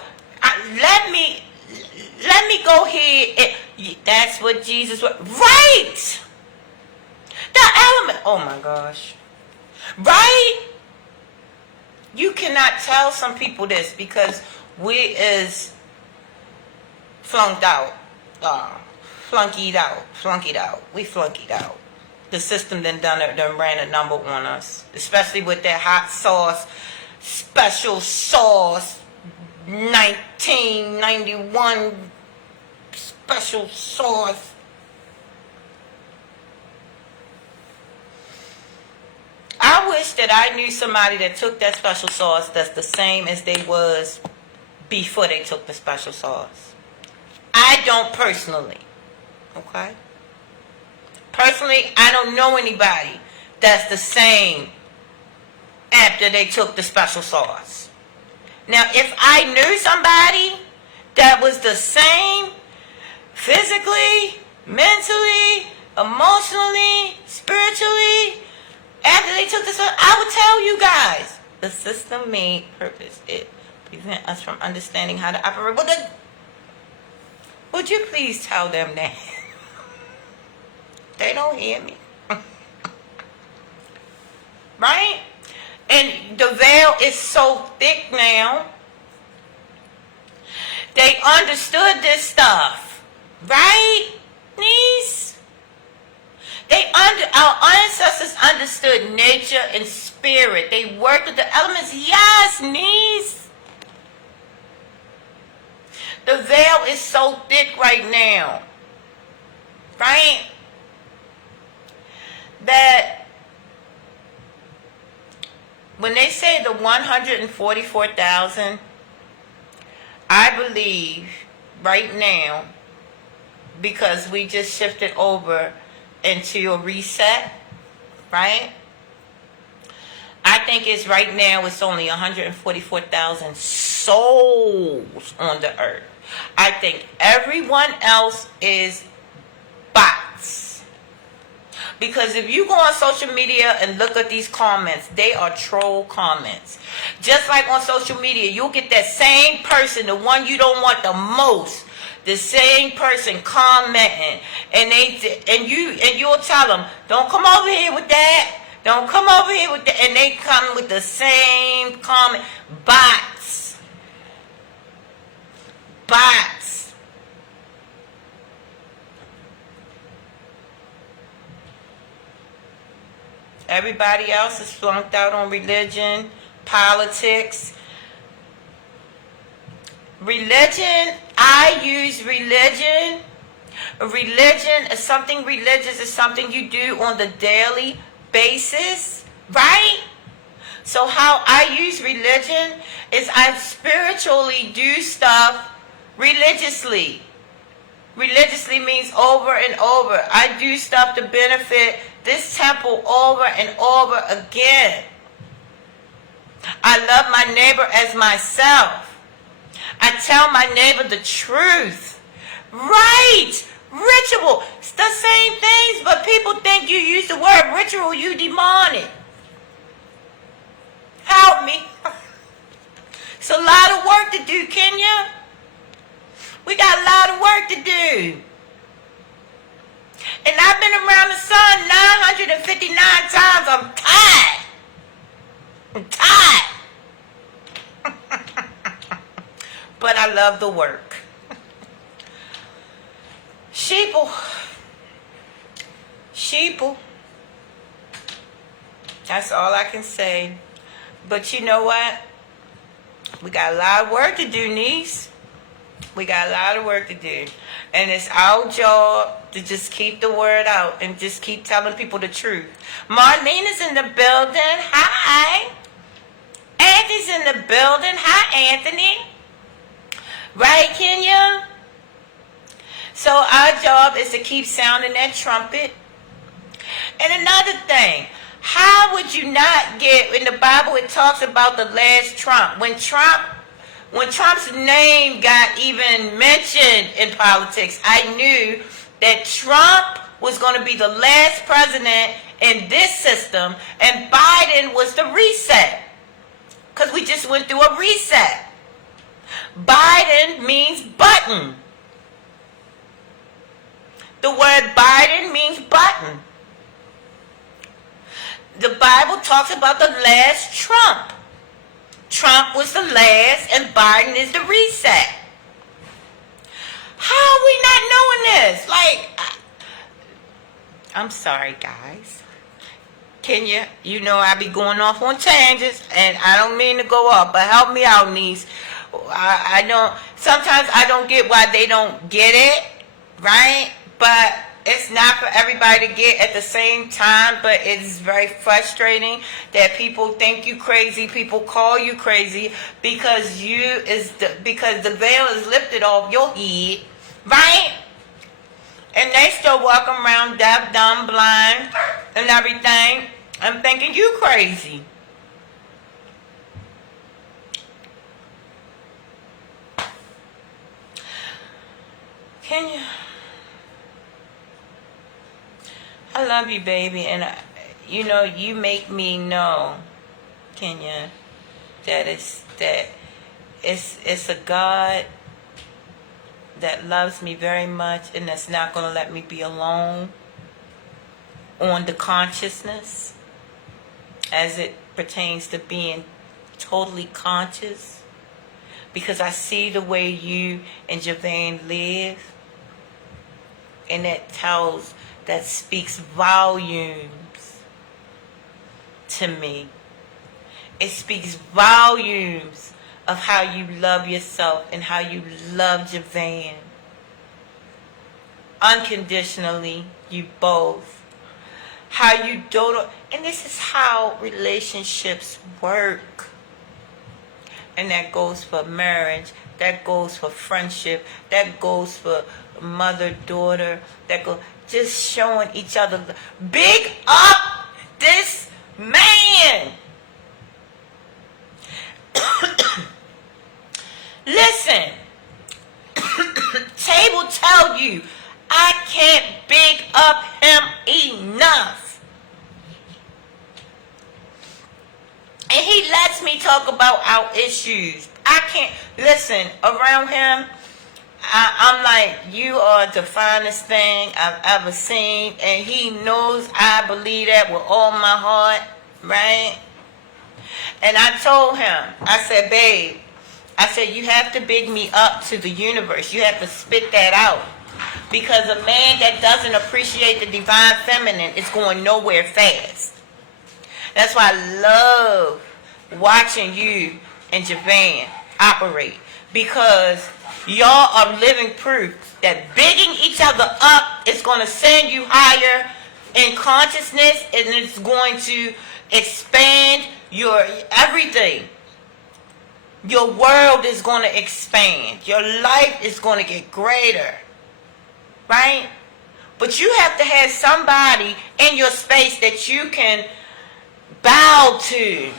let me go here. That's what Jesus was. Right! The element. Oh my gosh. Right? You cannot tell some people this because we is flunkied out. We flunkied out. The system done ran a number on us. Especially with that hot sauce, special sauce, 1991 special sauce. I wish that I knew somebody that took that special sauce that's the same as they was before they took the special sauce. I don't personally. Okay? Personally, I don't know anybody that's the same after they took the special sauce. Now, if I knew somebody that was the same physically, mentally, emotionally, spiritually, after they took this, I would tell you guys. The system made purpose. It prevent us from understanding how to operate. Would you please tell them that? They don't hear me. Right? And the veil is so thick now. They understood this stuff. Right, niece? Our ancestors understood nature and spirit. They worked with the elements. Yes, niece. The veil is so thick right now. Right? That when they say the 144,000, I believe right now, because we just shifted over into a reset, right? I think it's right now it's only 144,000 souls on the earth. I think everyone else is bots. Because if you go on social media and look at these comments, they are troll comments. Just like on social media, you'll get that same person, the one you don't want the most, the same person commenting, and you'll tell them, don't come over here with that, don't come over here with that, and they come with the same comment. Bots. Everybody else is flunked out on religion, politics. I use religion. Religion is something religious is something you do on the daily basis, right? So how I use religion is I spiritually do stuff religiously. Religiously means over and over. I do stuff to benefit this temple over and over again. I love my neighbor as myself. I tell my neighbor the truth. Right. Ritual. It's the same things, but people think you use the word ritual, you demonic. Help me. It's a lot of work to do, Kenya. We got a lot of work to do. And I've been around the sun 959 times. I'm tired. But I love the work. Sheeple. That's all I can say. But you know what? We got a lot of work to do, niece. We got a lot of work to do. And it's our job to just keep the word out and just keep telling people the truth. Marlene is in the building. Hi. Anthony's in the building. Hi, Anthony. Right, Kenya? So our job is to keep sounding that trumpet. And another thing, how would you not get, in the Bible it talks about the last trump. When Trump's name got even mentioned in politics, I knew that Trump was going to be the last president in this system, and Biden was the reset. Because we just went through a reset. Biden means button. The word Biden means button. The Bible talks about the last Trump. Trump was the last, and Biden is the reset. How are we not knowing this? I'm sorry, guys. Kenya, you know I be going off on tangents, and I don't mean to go off, but help me out, niece. I don't. Sometimes I don't get why they don't get it, right? But it's not for everybody to get at the same time. But it's very frustrating that people think you crazy, people call you crazy because because the veil is lifted off your head, right? And they still walking around deaf, dumb, blind, and everything. I'm thinking you crazy. Kenya, I love you, baby, and you make me know, Kenya, that it's a God that loves me very much, and that's not going to let me be alone on the consciousness as it pertains to being totally conscious, because I see the way you and Javane live, and that speaks volumes to me. It speaks volumes of how you love yourself and how you love Javane. Unconditionally, you both. How you don't, and this is how relationships work. And that goes for marriage, that goes for friendship, that goes for mother-daughter, just showing each other. Big up this man. Listen, table tell you, I can't big up him enough. And he lets me talk about our issues. I can't, listen, around him, I'm like, you are the finest thing I've ever seen. And he knows I believe that with all my heart, right? And I told him, I said, babe, you have to big me up to the universe. You have to spit that out. Because a man that doesn't appreciate the divine feminine is going nowhere fast. That's why I love watching you and Javane operate. Because y'all are living proof that bigging each other up is going to send you higher in consciousness, and it's going to expand your everything. Your world is going to expand. Your life is going to get greater. Right? But you have to have somebody in your space that you can bow to.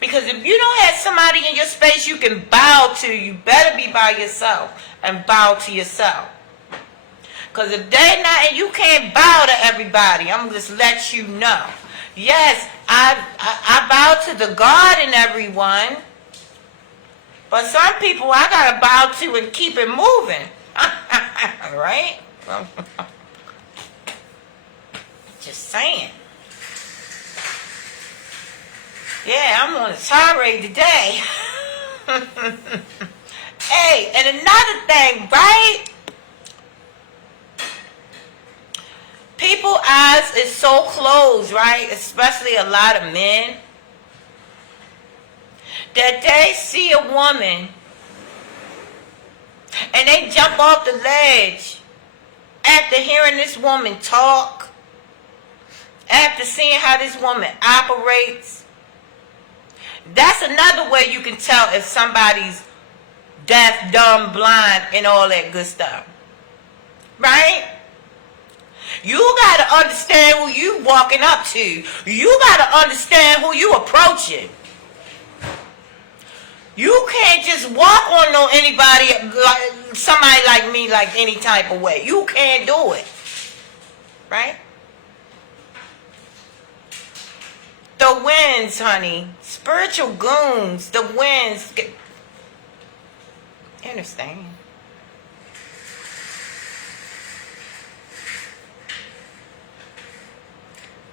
Because if you don't have somebody in your space you can bow to, you better be by yourself and bow to yourself. Because if they're not, and you can't bow to everybody, I'm going to just let you know. Yes, I bow to the God in everyone. But some people I got to bow to and keep it moving. Right? Just saying. Yeah, I'm on a tirade today. Hey, and another thing, right? People's eyes is so closed, right? Especially a lot of men. That they see a woman and they jump off the ledge after hearing this woman talk, after seeing how this woman operates. That's another way you can tell if somebody's deaf, dumb, blind, and all that good stuff. Right? You got to understand who you walking up to. You got to understand who you approaching. You can't just walk on anybody, like somebody like me, like any type of way. You can't do it. right? The winds, honey. Spiritual goons. The winds. You understand?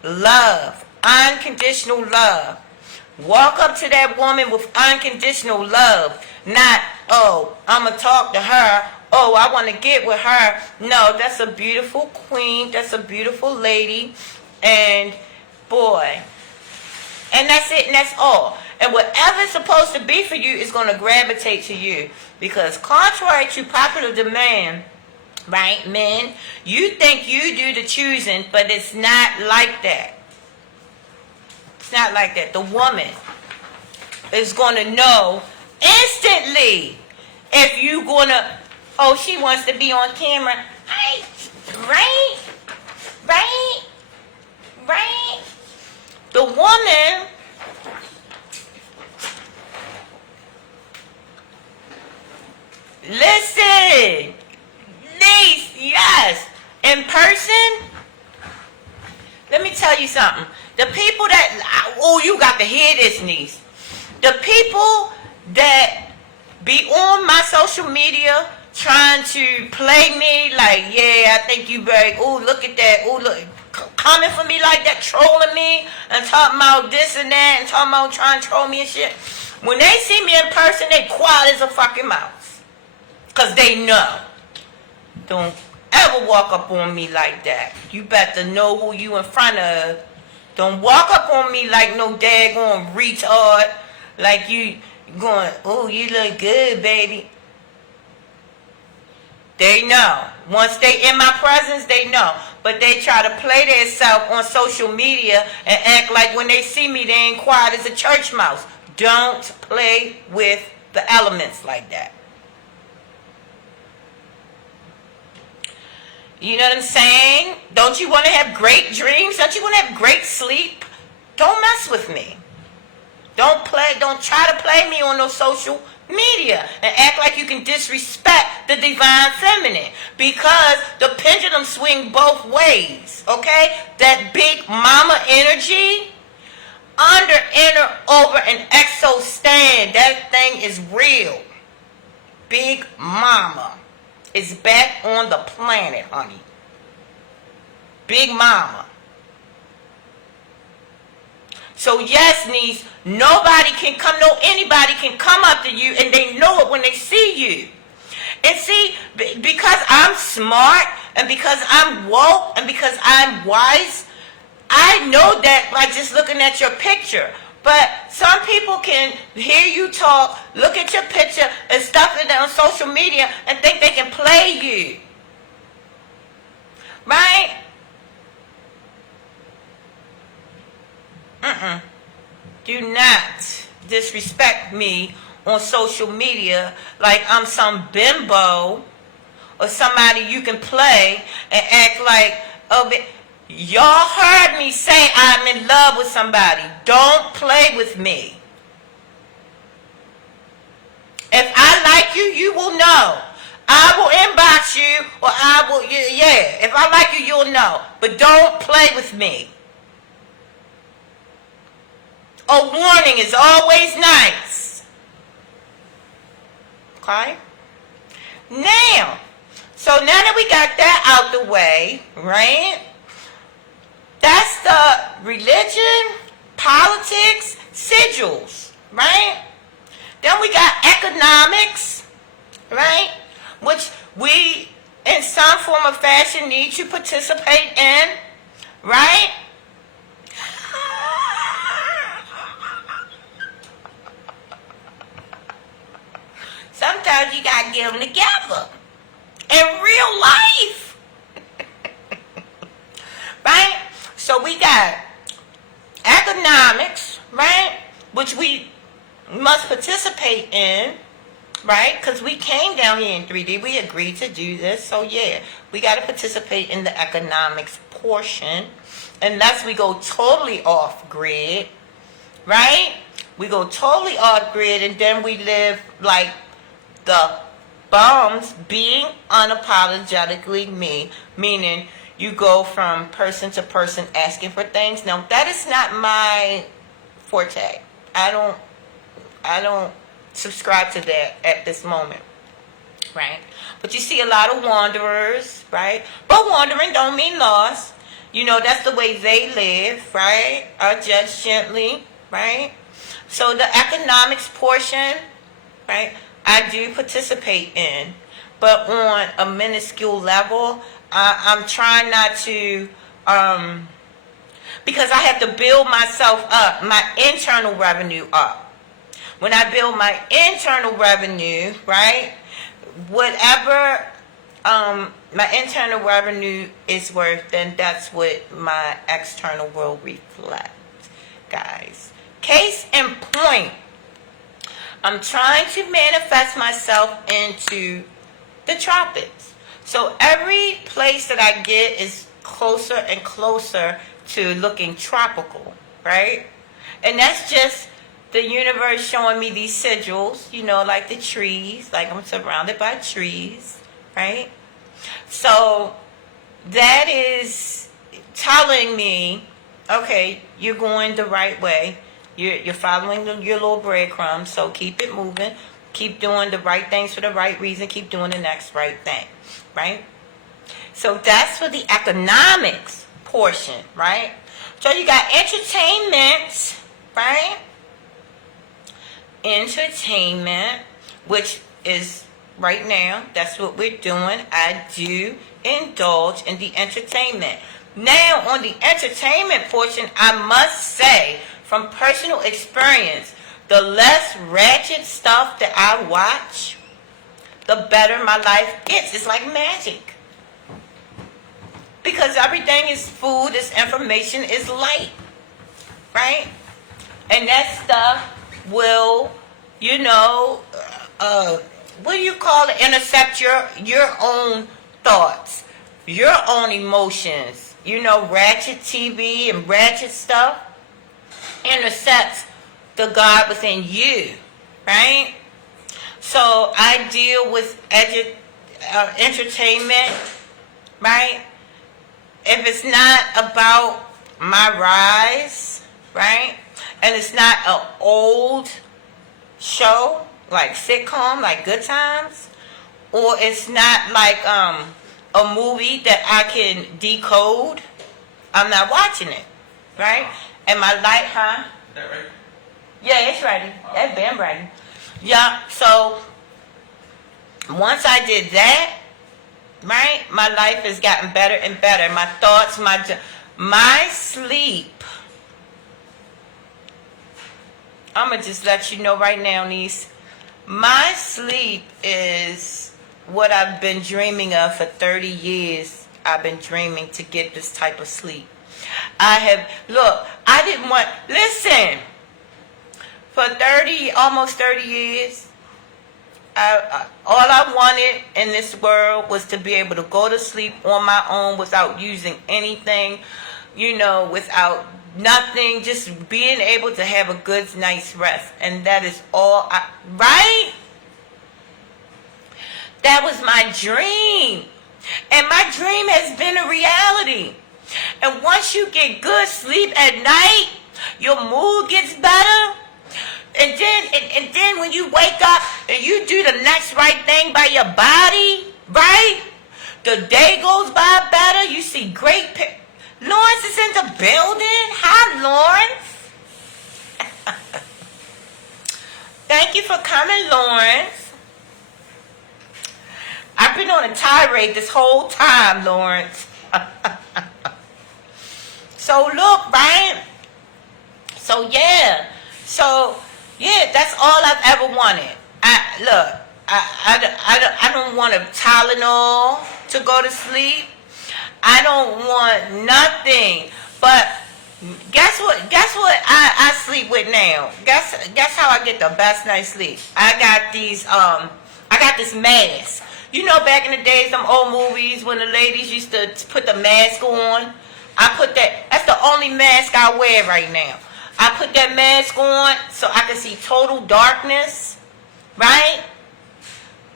Love. Unconditional love. Walk up to that woman with unconditional love. Not, oh, I'm going to talk to her. Oh, I want to get with her. No, that's a beautiful queen. That's a beautiful lady. And, boy. And that's it, and that's all. And whatever's supposed to be for you is going to gravitate to you. Because contrary to popular demand, right, men, you think you do the choosing, but it's not like that. It's not like that. The woman is going to know instantly if you going to, oh, she wants to be on camera. Right? The woman listen, niece, yes, in person. Let me tell you something. The people that, oh, you got to hear this, niece. The people that be on my social media trying to play me like, yeah, I think you very, oh, look at that, oh, look, coming for me like that, trolling me, and talking about this and that, and talking about trying to troll me and shit. When they see me in person, they quiet as a fucking mouse. Because they know. Don't ever walk up on me like that. You better know who you in front of. Don't walk up on me like no daggone retard. Like you going, oh, you look good, baby. They know. Once they in my presence, they know. But they try to play themselves on social media and act like when they see me, they ain't quiet as a church mouse. Don't play with the elements like that. You know what I'm saying? Don't you want to have great dreams? Don't you want to have great sleep? Don't mess with me. Don't try to play me on no social media and act like you can disrespect the divine feminine, because the pendulum swing both ways, okay? That big mama energy, under, inner, over, and exo stand, that thing is real. Big mama is back on the planet, honey. Big mama. So yes, niece, anybody can come up to you, and they know it when they see you. And see, because I'm smart, and because I'm woke, and because I'm wise, I know that by just looking at your picture. But some people can hear you talk, look at your picture, and stuff it on social media, and think they can play you. Right? Do not disrespect me on social media like I'm some bimbo or somebody you can play and act like, oh, y'all heard me say I'm in love with somebody. Don't play with me. If I like you, you will know. I will inbox you, or I will, yeah. If I like you, you'll know. But don't play with me. A warning is always nice. Okay? Now that we got that out the way, right? That's the religion, politics, sigils, right? Then we got economics, right? Which we, in some form or fashion, need to participate in, right? Sometimes you gotta get them together in real life. Right? So we got economics, right? Which we must participate in, right? Because we came down here in 3D. We agreed to do this. So yeah, we got to participate in the economics portion. Unless we go totally off grid, right? We go totally off grid, and then we live like the bums, being unapologetically me, meaning you go from person to person asking for things. Now, that is not my forte. I don't subscribe to that at this moment, right? But you see a lot of wanderers, right? But wandering don't mean lost. You know, that's the way they live, right? Are judged gently, right? So the economics portion, right, I do participate in, but on a minuscule level. I'm trying not to, because I have to build myself up, my internal revenue up. When I build my internal revenue, right, whatever my internal revenue is worth, then that's what my external will reflect, guys. Case in point, I'm trying to manifest myself into the tropics. So every place that I get is closer and closer to looking tropical, right? And that's just the universe showing me these sigils, you know, like the trees, like I'm surrounded by trees, right? So that is telling me, okay, you're going the right way. You're following your little breadcrumbs, so keep it moving. Keep doing the right things for the right reason. Keep doing the next right thing, right? So that's for the economics portion, right? So you got entertainment, right? Entertainment, which is right now, that's what we're doing. I do indulge in the entertainment. Now, on the entertainment portion, I must say, from personal experience, the less ratchet stuff that I watch, the better my life gets. It's like magic. Because everything is food, is information, is light. Right? And that stuff will, you know, what do you call it? Intercept your own thoughts, your own emotions. You know, ratchet TV and ratchet stuff intercepts the God within you, right? So I deal with entertainment, right? If it's not about my rise, right? And it's not an old show, like sitcom, like Good Times, or it's not like a movie that I can decode, I'm not watching it, right? And my light, huh? Is that right? Yeah, it's ready. That's been ready. Yeah, so once I did that, right, my life has gotten better and better. My thoughts, my sleep. I'm going to just let you know right now, niece. My sleep is what I've been dreaming of for 30 years. I've been dreaming to get this type of sleep. I didn't want, listen, for almost 30 years, all I wanted in this world was to be able to go to sleep on my own without using anything, you know, without nothing, just being able to have a good night's rest. And that is all right? That was my dream. And my dream has been a reality. And once you get good sleep at night, your mood gets better. And then when you wake up and you do the next right thing by your body, right? The day goes by better. You see great Lawrence is in the building. Hi, Lawrence. Thank you for coming, Lawrence. I've been on a tirade this whole time, Lawrence. So look, right? So yeah. That's all I've ever wanted. I don't want a Tylenol to go to sleep. I don't want nothing. But guess what I sleep with now? Guess how I get the best night's sleep? I got this mask. You know, back in the days, them old movies when the ladies used to put the mask on. That's the only mask I wear right now. I put that mask on so I can see total darkness, right?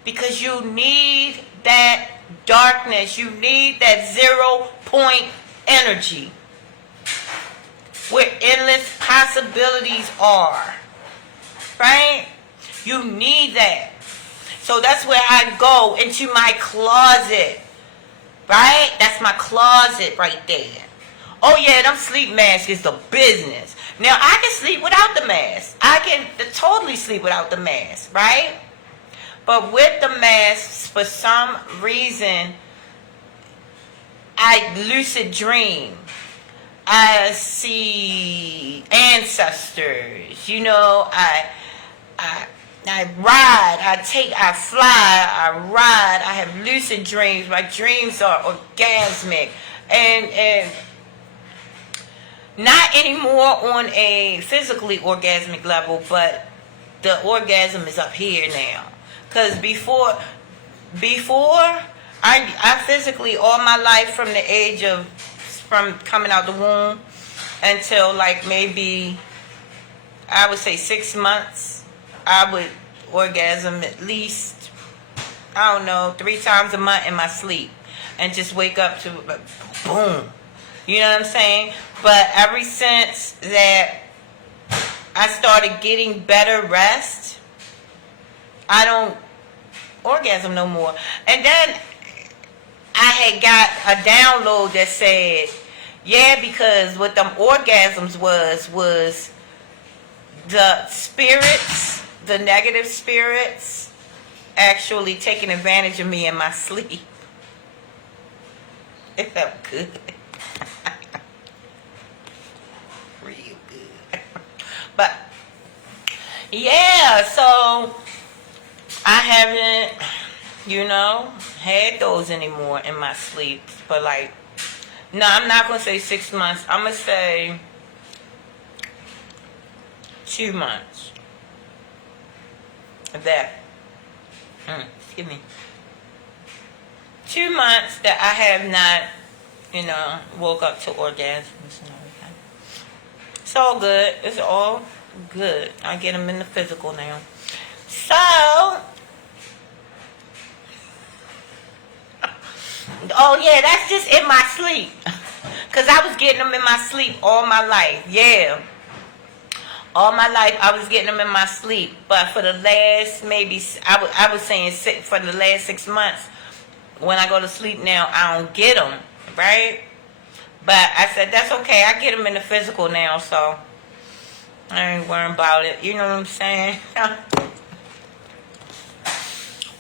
Because you need that darkness. You need that 0 point energy where endless possibilities are. Right? You need that. So that's where I go, into my closet. Right? That's my closet right there. Oh yeah, them sleep masks is the business. Now I can sleep without the mask. I can totally sleep without the mask, right? But with the masks, for some reason, I lucid dream. I see ancestors. You know, I ride, I fly, I ride, I have lucid dreams. My dreams are orgasmic. And not anymore on a physically orgasmic level, but the orgasm is up here now. Because before I physically, all my life, from coming out the womb until like maybe, I would say 6 months, I would orgasm at least, I don't know, 3 times a month in my sleep. And just wake up to, boom. You know what I'm saying? But ever since that I started getting better rest, I don't orgasm no more. And then I had got a download that said, yeah, because what them orgasms was the spirits, the negative spirits, actually taking advantage of me in my sleep. It felt good. Real good. But yeah, so I haven't, had those anymore in my sleep. But like, no, I'm not going to say 6 months. I'm going to say 2 months. That, excuse me. 2 months that I have not, woke up to orgasms and everything. It's all good. It's all good. I get them in the physical now. So, oh yeah, that's just in my sleep. Because I was getting them in my sleep all my life. Yeah. All my life I was getting them in my sleep. But for the last, maybe, I was saying for the last 6 months, when I go to sleep now, I don't get them. Right? But I said, that's okay. I get them in the physical now, so I ain't worrying about it. You know what I'm saying?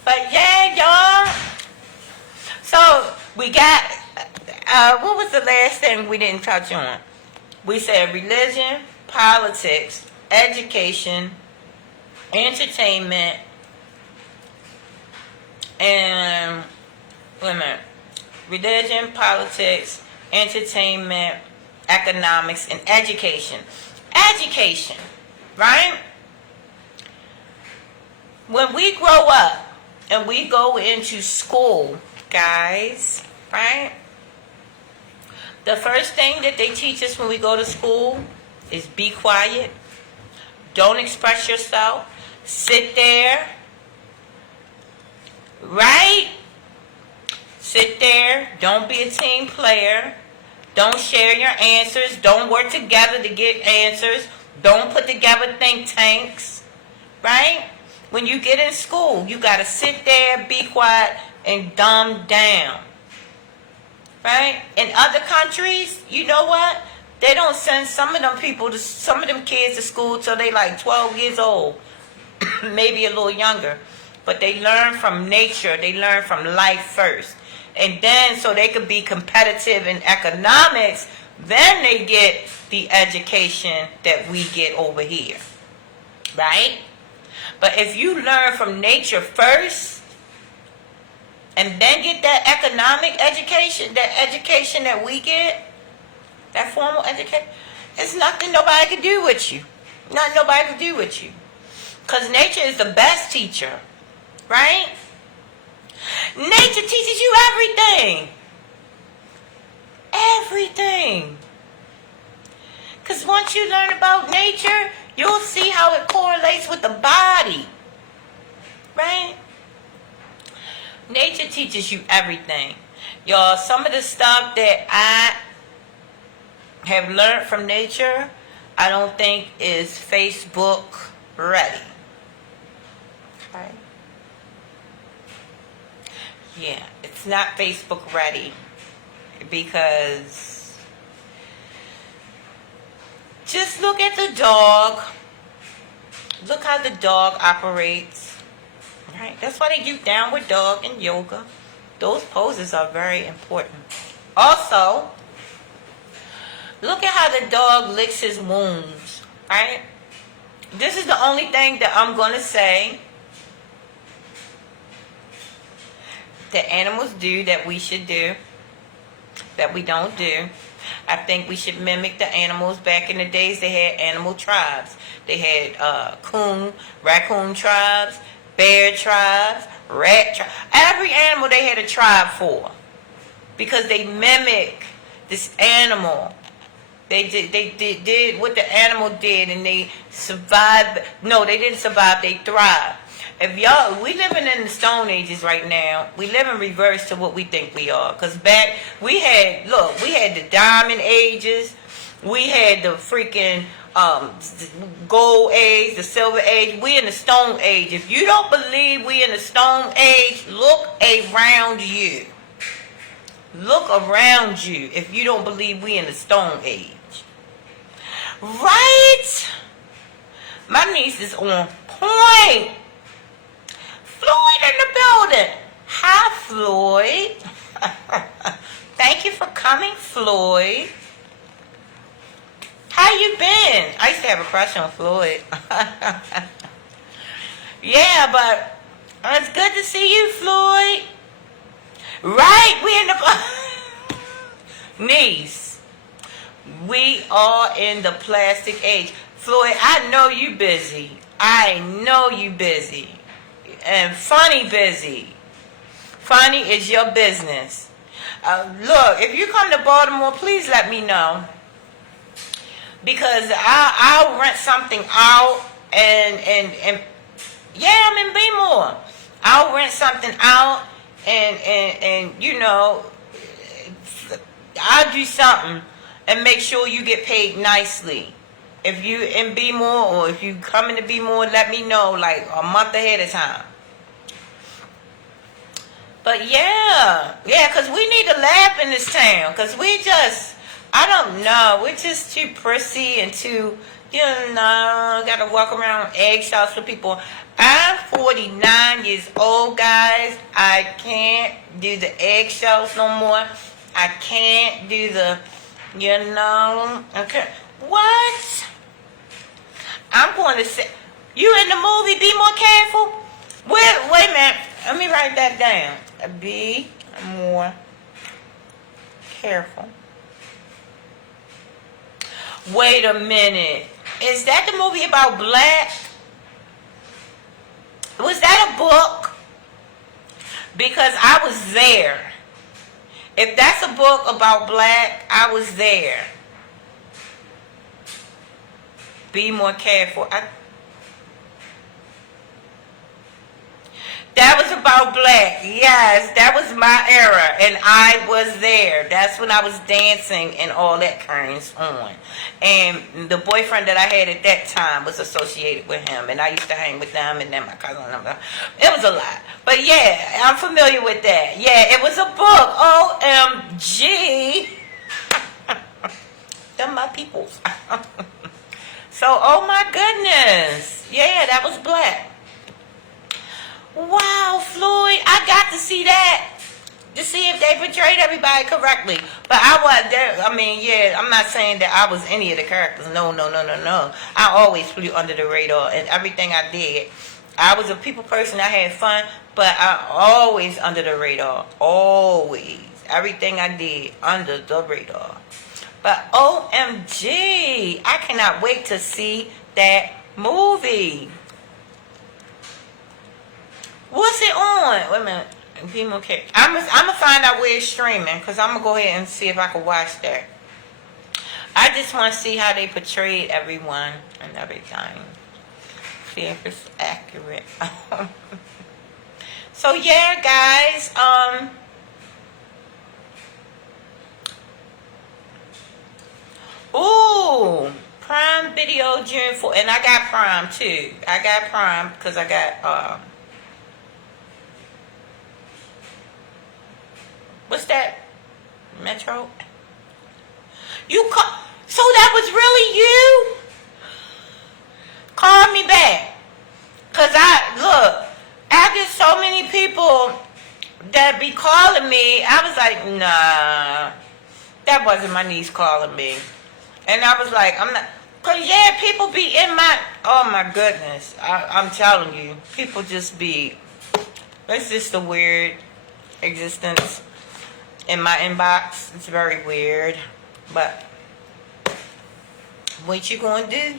But yeah, y'all. So we got, what was the last thing we didn't touch on? We said religion, politics, education, entertainment, and, wait a minute, religion, politics, entertainment, economics, and education. Education, right? When we grow up and we go into school, guys, right? The first thing that they teach us when we go to school is be quiet. Don't express yourself. Sit there. Right? Sit there. Don't be a team player. Don't share your answers. Don't work together to get answers. Don't put together think tanks. Right? When you get in school, you got to sit there, be quiet, and dumb down. Right? In other countries, you know what? They don't send some of them kids to school till they like 12 years old. Maybe a little younger. But they learn from nature. They learn from life first. And then, so they could be competitive in economics, then they get the education that we get over here. Right? But if you learn from nature first, and then get that economic education, that education that we get, that formal education, it's nothing nobody can do with you. Nothing nobody can do with you. Because nature is the best teacher. Right? Nature teaches you everything. Everything. Because once you learn about nature, you'll see how it correlates with the body. Right? Nature teaches you everything. Y'all, some of the stuff that I have learned from nature, I don't think is Facebook ready. Okay. Yeah, it's not Facebook ready because just look at the dog. Look how the dog operates. Right? That's why they do downward dog in yoga. Those poses are very important. Also, look at how the dog licks his wounds. Right? This is the only thing that I'm going to say that animals do that we should do, that we don't do. I think we should mimic the animals. Back in the days, they had animal tribes. They had raccoon tribes, bear tribes, rat tribes. Every animal they had a tribe for, because they mimic this animal. They did what the animal did, and they survived. No, they didn't survive. They thrived. If y'all, we living in the Stone Ages right now. We live in reverse to what we think we are. Because back, we had the Diamond Ages. We had the freaking Gold Age, the Silver Age. We in the Stone Age. If you don't believe we in the Stone Age, look around you. Look around you if you don't believe we in the Stone Age. Right? My niece is on point. Floyd in the building. Hi, Floyd. Thank you for coming, Floyd. How you been? I used to have a crush on Floyd. Yeah, but it's good to see you, Floyd. Right, we in the niece. We are in the plastic age. Floyd, I know you busy. I know you busy. And funny busy. Funny is your business. Look, if you come to Baltimore, please let me know. Because I'll rent something out and yeah, I'm in Bmore. I'll rent something out and you know, I'll do something and make sure you get paid nicely. If you in Bmore or if you coming to Bmore, let me know like a month ahead of time. But yeah, because we need to laugh in this town. Because we just, I don't know, we're just too prissy and too, you know, got to walk around eggshells for people. I'm 49 years old, guys. I can't do the eggshells no more. I can't do the, you know, okay. What? I'm going to say, you in the movie, Be More Careful? Wait a minute. Let me write that down. Be more careful. Wait a minute. Is that the movie about black? Was that a book? Because I was there. If that's a book about black, I was there. Be more careful. That was about black. Yes, that was my era, and I was there. That's when I was dancing and all that turns on. And the boyfriend that I had at that time was associated with him, and I used to hang with them, and then my cousin. It was a lot. But yeah, I'm familiar with that. Yeah, it was a book. OMG. Them my peoples. So, oh my goodness. Yeah, that was black. Wow, Floyd, I got to see that to see if they portrayed everybody correctly. But I was there. I mean, yeah, I'm not saying that I was any of the characters. No. I always flew under the radar, and everything I did, I was a people person. I had fun, but I always under the radar. Always, everything I did under the radar. But OMG, I cannot wait to see that movie. What's it on? Wait a minute. Okay. I'm gonna find out where it's streaming, because I'm gonna go ahead and see if I can watch that. I just want to see how they portrayed everyone and everything. See if it's accurate. So So yeah, guys. Ooh, Prime Video June 4th, and I got Prime too. I got Prime because I got what's that? Metro. You call? So that was really you? Call me back. Cause after so many people that be calling me, I was like, nah, that wasn't my niece calling me. And I was like, I'm not, cause yeah, people be in my, oh my goodness, I'm telling you, people just be, it's just a weird existence in my inbox. It's very weird, but what you gonna do?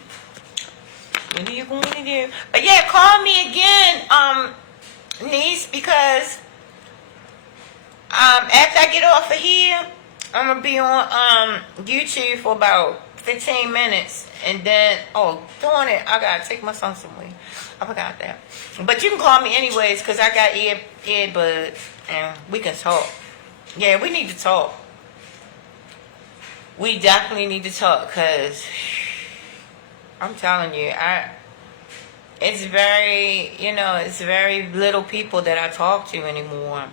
What are you going to do? But yeah, call me again, niece, because after I get off of here, I'm gonna be on YouTube for about 15 minutes, and then darn it, I gotta take my son somewhere. I forgot that. But you can call me anyways, cause I got earbuds, and we can talk. Yeah, we need to talk. We definitely need to talk, cause I'm telling you, it's very little people that I talk to anymore.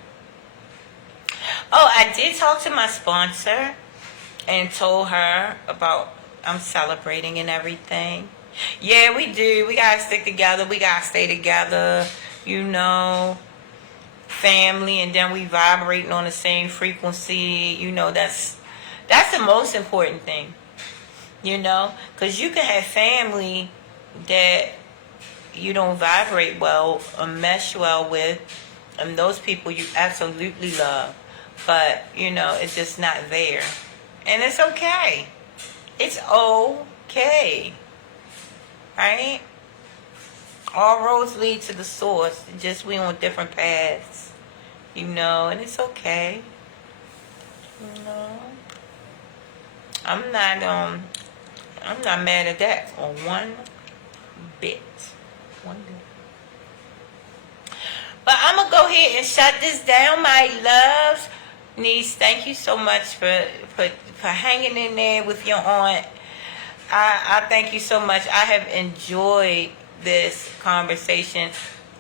Oh, I did talk to my sponsor and told her about I'm celebrating and everything. Yeah, we do. We gotta stick together. We gotta stay together. Family, and then we vibrating on the same frequency. That's the most important thing. Because you can have family that you don't vibrate well or mesh well with, and those people you absolutely love, but it's just not there, and it's okay. It's okay, right? All roads lead to the source. Just we on different paths, and it's okay. I'm not mad at that on one bit. But I'm going to go ahead and shut this down, my loves. Niece, thank you so much for hanging in there with your aunt. I thank you so much. I have enjoyed this conversation.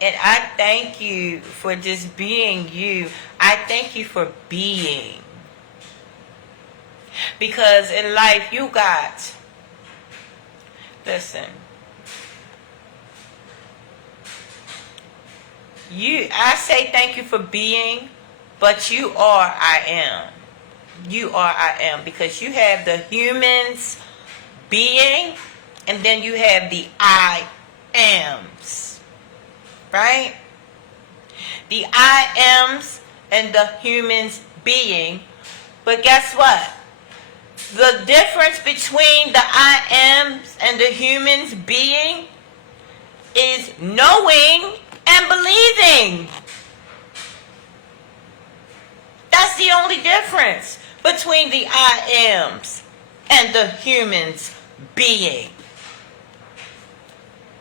And I thank you for just being you. I thank you for being. Because in life, listen. I say thank you for being, but you are I am. You are I am, because you have the humans being, and then you have the I ams. Right? The I ams and the humans being. But guess what? The difference between the I ams and the humans being is knowing and believing. That's the only difference between the I ams and the humans being.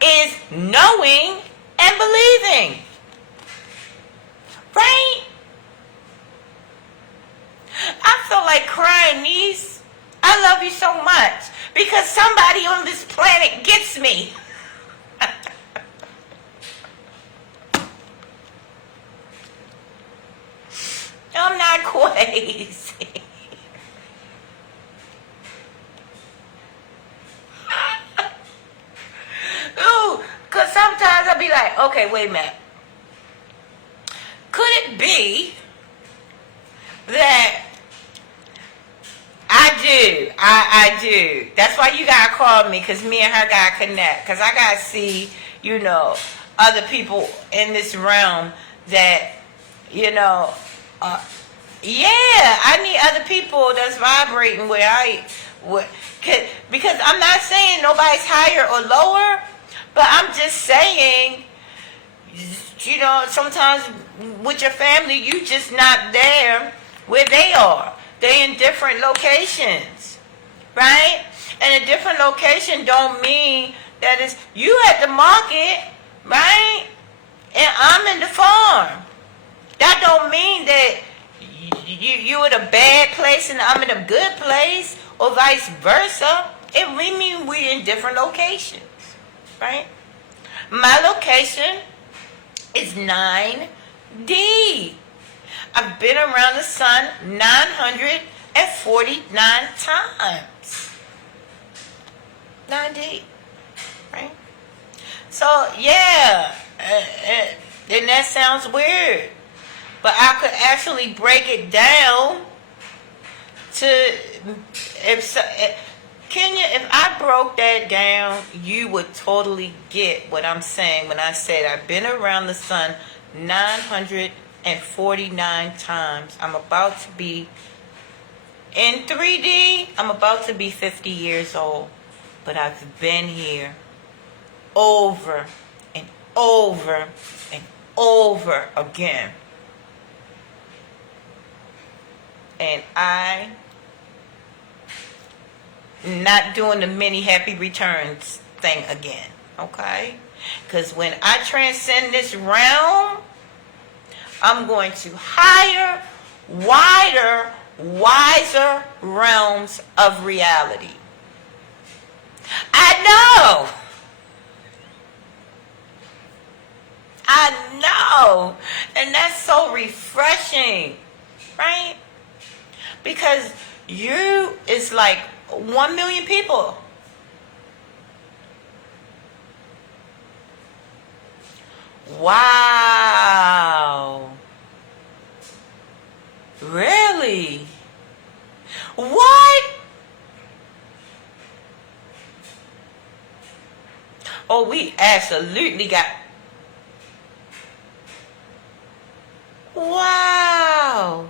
Is knowing and believing. Right? I feel like crying, niece. I love you so much because somebody on this planet gets me. I'm not crazy. Ooh, because sometimes I'll be like, okay, wait a minute. Could it be that I do. That's why you gotta call me, because me and her gotta connect. Because I gotta see, other people in this realm that, I need other people that's vibrating because I'm not saying nobody's higher or lower, but I'm just saying, sometimes with your family, you just not there where they are. They in different locations, right? And a different location don't mean that you at the market, right? And I'm in the farm. you in a bad place and I'm in a good place, or vice versa. It really means we're in different locations, right? My location is 9D. I've been around the sun 949 times. 9D, right? So, yeah, and that sounds weird. But I could actually break it down to, Kenya, if I broke that down, you would totally get what I'm saying when I said I've been around the sun 949 times. I'm about to be, in 3D, I'm about to be 50 years old. But I've been here over and over and over again. And I not doing the many happy returns thing again, okay? Because when I transcend this realm, I'm going to higher, wider, wiser realms of reality. I know, and that's so refreshing, right? Because you is like 1 million people. Wow. Really? What? Oh, we absolutely got... Wow.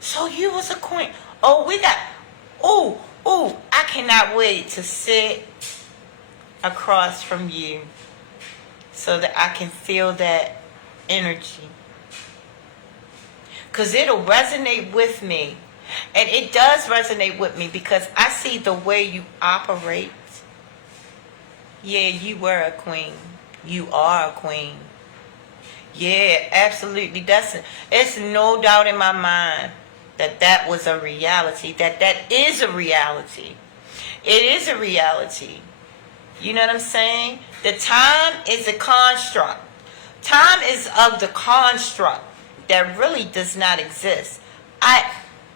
So you was a queen. Oh, we got... Oh, I cannot wait to sit across from you so that I can feel that energy. Because it'll resonate with me. And it does resonate with me because I see the way you operate. Yeah, you were a queen. You are a queen. Yeah, absolutely. It's no doubt in my mind that was a reality. That is a reality. It is a reality. You know what I'm saying? The time is a construct. Time is of the construct that really does not exist. I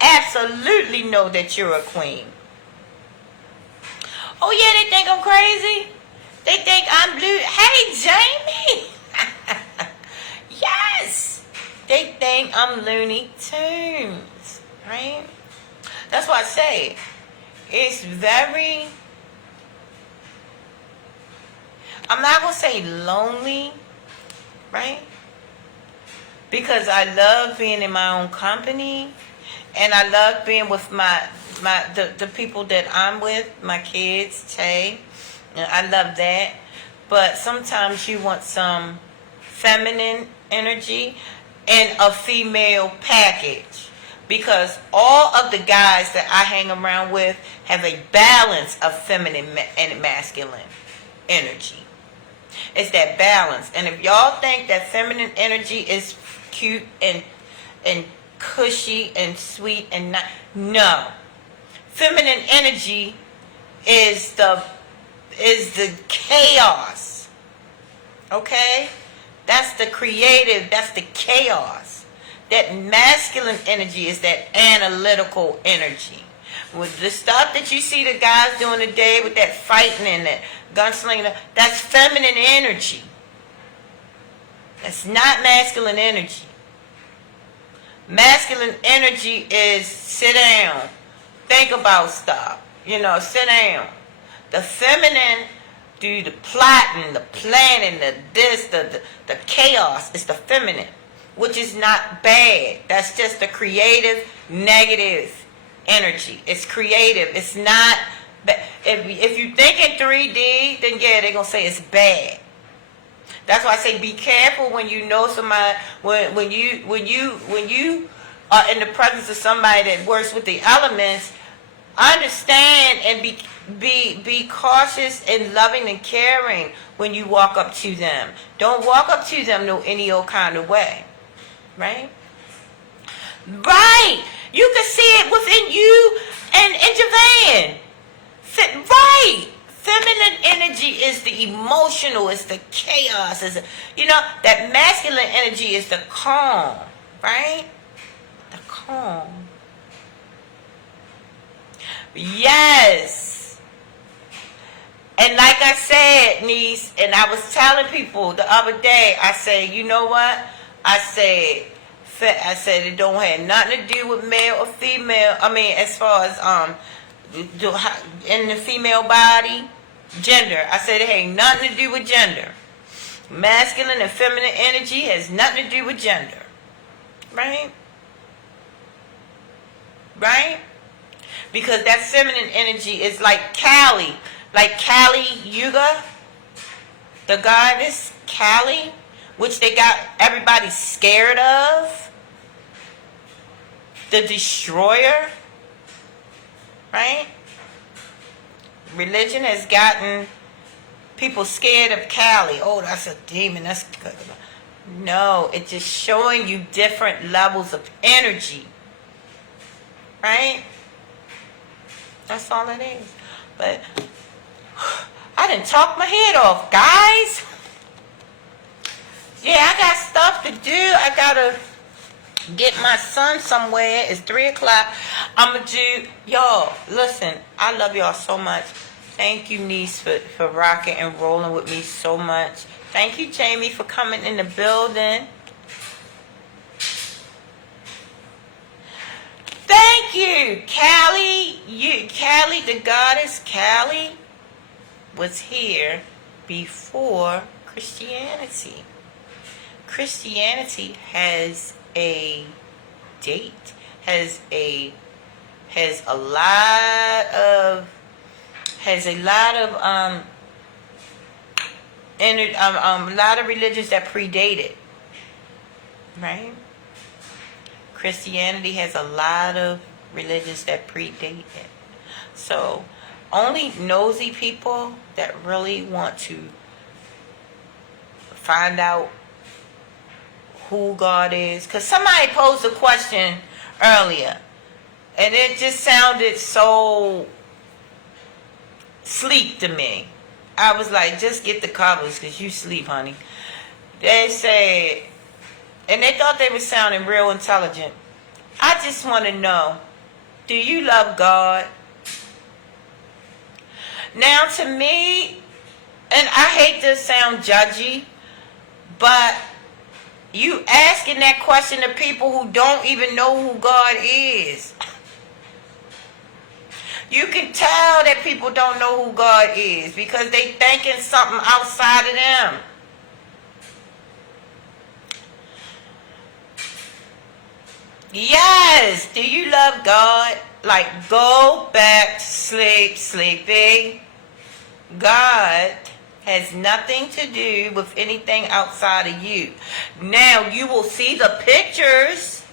absolutely know that you're a queen. Oh yeah, they think I'm crazy. They think I'm blue. Hey, Jamie. Yes. They think I'm Looney Tunes, right? That's why I say it's very... I'm not going to say lonely, right? Because I love being in my own company. And I love being with the people that I'm with, my kids, Tay. And I love that. But sometimes you want some feminine energy and a female package. Because all of the guys that I hang around with have a balance of feminine and masculine energy. It's that balance. And if y'all think that feminine energy is cute and cushy and sweet and not, no. Feminine energy is the chaos. Okay? That's the creative, that's the chaos. That masculine energy is that analytical energy. With the stuff that you see the guys doing today with that fighting and that gunslinging, that's feminine energy. That's not masculine energy. Masculine energy is sit down, think about stuff, sit down. The feminine do the plotting, the planning, the chaos. It's the feminine, which is not bad. That's just the creative, negative energy. It's creative. It's not. If you think in 3D, then yeah, they're gonna say it's bad. That's why I say be careful when you know somebody. When you are in the presence of somebody that works with the elements, understand and be cautious and loving and caring when you walk up to them. Don't walk up to them any old kind of way, right? Right. You can see it within you and Javan. Right. Feminine energy is the emotional, it's the chaos, is that masculine energy is the calm, right? The calm. Yes. And like I said, niece, and I was telling people the other day, I said, you know what? I said it don't have nothing to do with male or female. I mean, as far as in the female body, gender. I said it ain't nothing to do with gender. Masculine and feminine energy has nothing to do with gender. Right? Right? Because that feminine energy is like Kali. Like Kali Yuga. The goddess Kali. Which they got everybody scared of. The destroyer. Right? Religion has gotten people scared of Kali. Oh, that's a demon. That's no. It's just showing you different levels of energy. Right? That's all it is. But I didn't talk my head off, guys. Yeah, I got stuff to do. I gotta get my son somewhere. It's 3 o'clock. I'm going to do... Y'all, listen. I love y'all so much. Thank you, niece, for rocking and rolling with me so much. Thank you, Jamie, for coming in the building. Thank you, Callie. Callie, the goddess Callie, was here before Christianity. Christianity has a date, has a lot of religions that predate it, right? Christianity has a lot of religions that predate it. So only nosy people that really want to find out who God is. Because somebody posed a question earlier, and it just sounded so sleep to me. I was like, just get the covers because you sleep, honey. They said, and they thought they were sounding real intelligent. I just want to know, do you love God? Now, to me, and I hate to sound judgy, but you asking that question to people who don't even know who God is. You can tell that people don't know who God is because they thinking something outside of them. Yes, do you love God? Like, go back to sleep, sleepy. God has nothing to do with anything outside of you. Now, you will see the pictures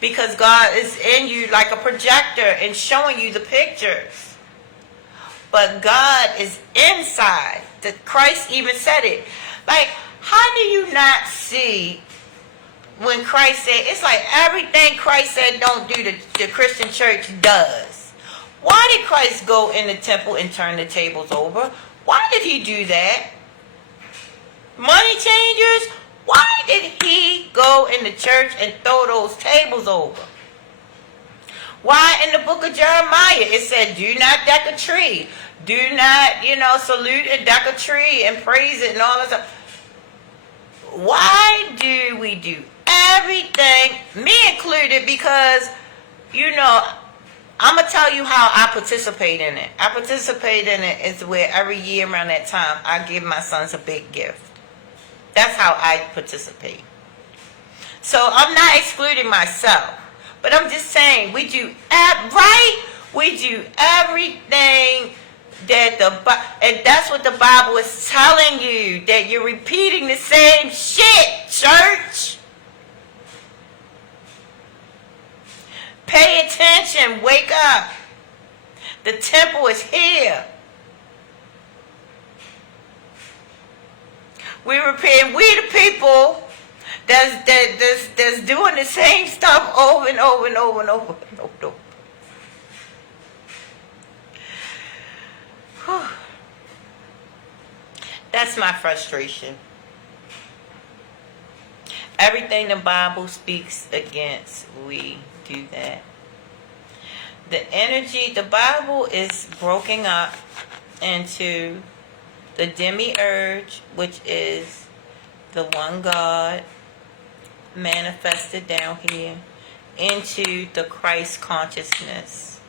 because God is in you like a projector and showing you the pictures. But God is inside. Christ even said it. Like, how do you not see when Christ said, it's like everything Christ said don't do, the Christian church does. Why did Christ go in the temple and turn the tables over? Why did he do that? Money changers? Why did he go in the church and throw those tables over? Why in the book of Jeremiah it said, do not deck a tree. Do not, salute and deck a tree and praise it and all that stuff. Why do we do everything, me included, because, I'm going to tell you how I participate in it. I participate in it is where every year around that time, I give my sons a big gift. That's how I participate. So I'm not excluding myself. But I'm just saying, we do, right? We do everything that and that's what the Bible is telling you, that you're repeating the same shit, church. Pay attention. Wake up. The temple is here. We the people that's doing the same stuff over and over and over and over and over. Whew. That's my frustration. Everything the Bible speaks against, we do that. The energy, the Bible is broken up into the demiurge, which is the one God manifested down here, into the Christ consciousness.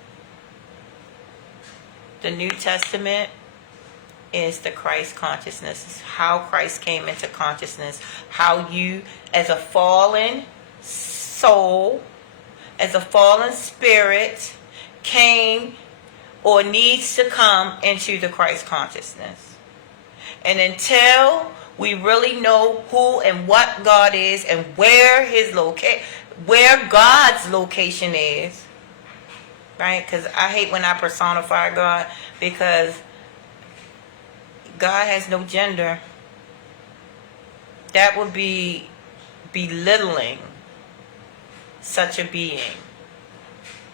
The New Testament is the Christ consciousness. It's how Christ came into consciousness. How you, as a fallen soul, as a fallen spirit, came or needs to come into the Christ consciousness. And until we really know who and what God is and where where God's location is, right? Because I hate when I personify God, because God has no gender. That would be belittling such a being.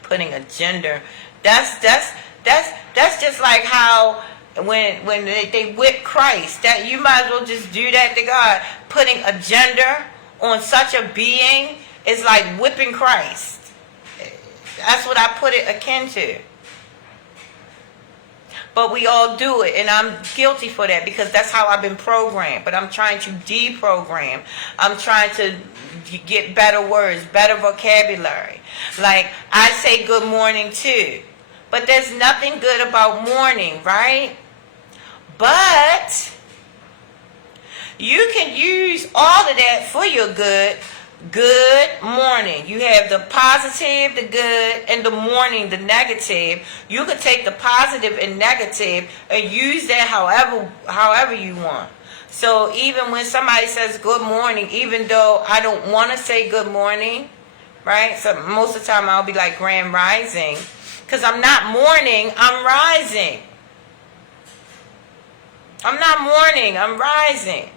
Putting a gender. That's just like how when they whip Christ, that you might as well just do that to God. Putting a gender on such a being is like whipping Christ. That's what I put it akin to. But we all do it, and I'm guilty for that because that's how I've been programmed. But I'm trying to deprogram. I'm trying to get better words, better vocabulary. Like, I say good morning too. But there's nothing good about morning, right? But you can use all of that for your good. Good morning. You have the positive, the good, and the morning, the negative. You could take the positive and negative and use that however you want. So even when somebody says good morning, even though I don't want to say good morning, right? So most of the time I'll be like grand rising, because I'm not morning, I'm rising. I'm not morning, I'm rising.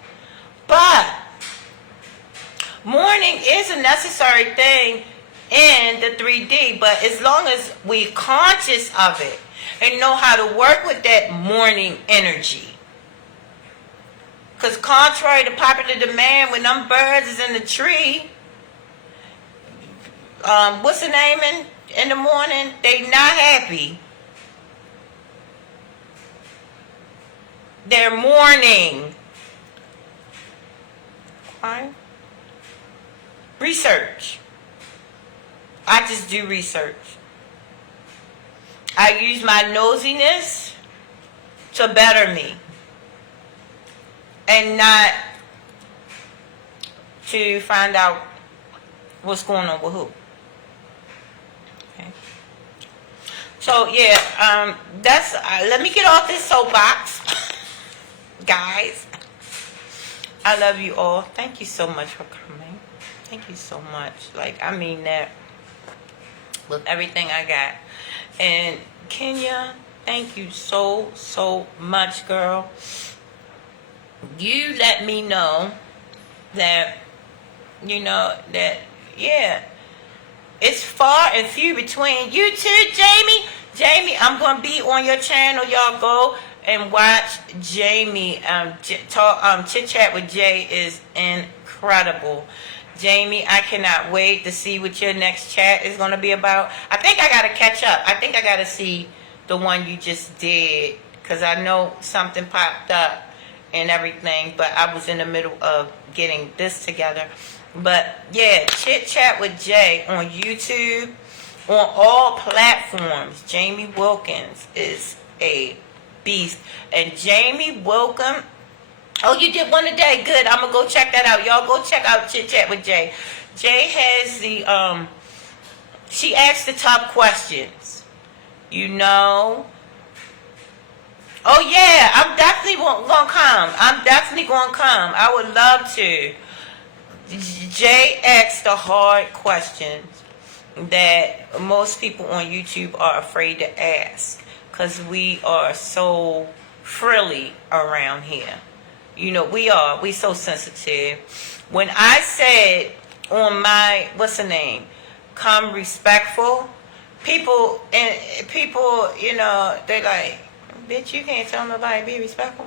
But morning is a necessary thing in the 3D, but as long as we're conscious of it and know how to work with that morning energy. Because contrary to popular demand, when them birds is in the tree, what's the name in the morning? They not happy. They're mourning. Right? Research. I just do research. I use my nosiness to better me. And not to find out what's going on with who. Okay. So yeah, that's let me get off this soapbox. Guys, I love you all. Thank you so much for coming. Thank you so much. Like, I mean that with everything I got. And Kenya, thank you so much, girl. You let me know that, that, yeah, it's far and few between. You too, Jamie. Jamie, I'm going to be on your channel. Y'all go and watch Jamie. Chit Chat with Jay is incredible. Jamie, I cannot wait to see what your next chat is going to be about. I think I got to catch up. I think I got to see the one you just did, because I know something popped up and everything, but I was in the middle of getting this together. But yeah, Chit Chat with Jay on YouTube, on all platforms. Jamie Wilkins is a beast. And Jamie Wilkins, oh, you did one today. Good. I'm going to go check that out. Y'all go check out Chit Chat with Jay. Jay has the, she asks the tough questions. Oh, yeah. I'm definitely going to come. I'm definitely going to come. I would love to. Jay asks the hard questions that most people on YouTube are afraid to ask, because we are so frilly around here. You know, we so sensitive. When I said on my, what's the name, come respectful, people, you know, they like, bitch, you can't tell nobody be respectful.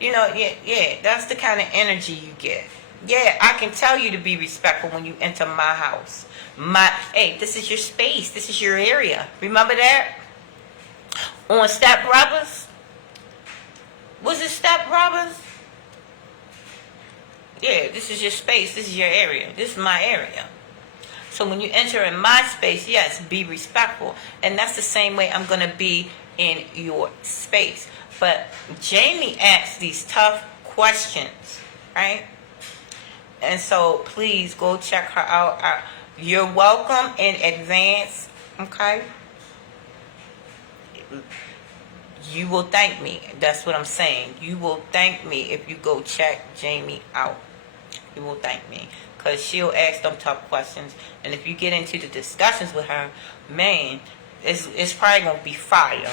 You know, yeah, that's the kind of energy you get. Yeah, I can tell you to be respectful when you enter my house. Hey, this is your space. This is your area. Remember that? On Step Brothers? Was it Step Brothers? Yeah, this is your space. This is your area. This is my area. So when you enter in my space, yes, be respectful. And that's the same way I'm going to be in your space. But Jamie asks these tough questions, right? And so please go check her out. You're welcome in advance, okay? You will thank me. That's what I'm saying. You will thank me if you go check Jamie out. You will thank me. Because she'll ask them tough questions. And if you get into the discussions with her, man, it's probably going to be fire.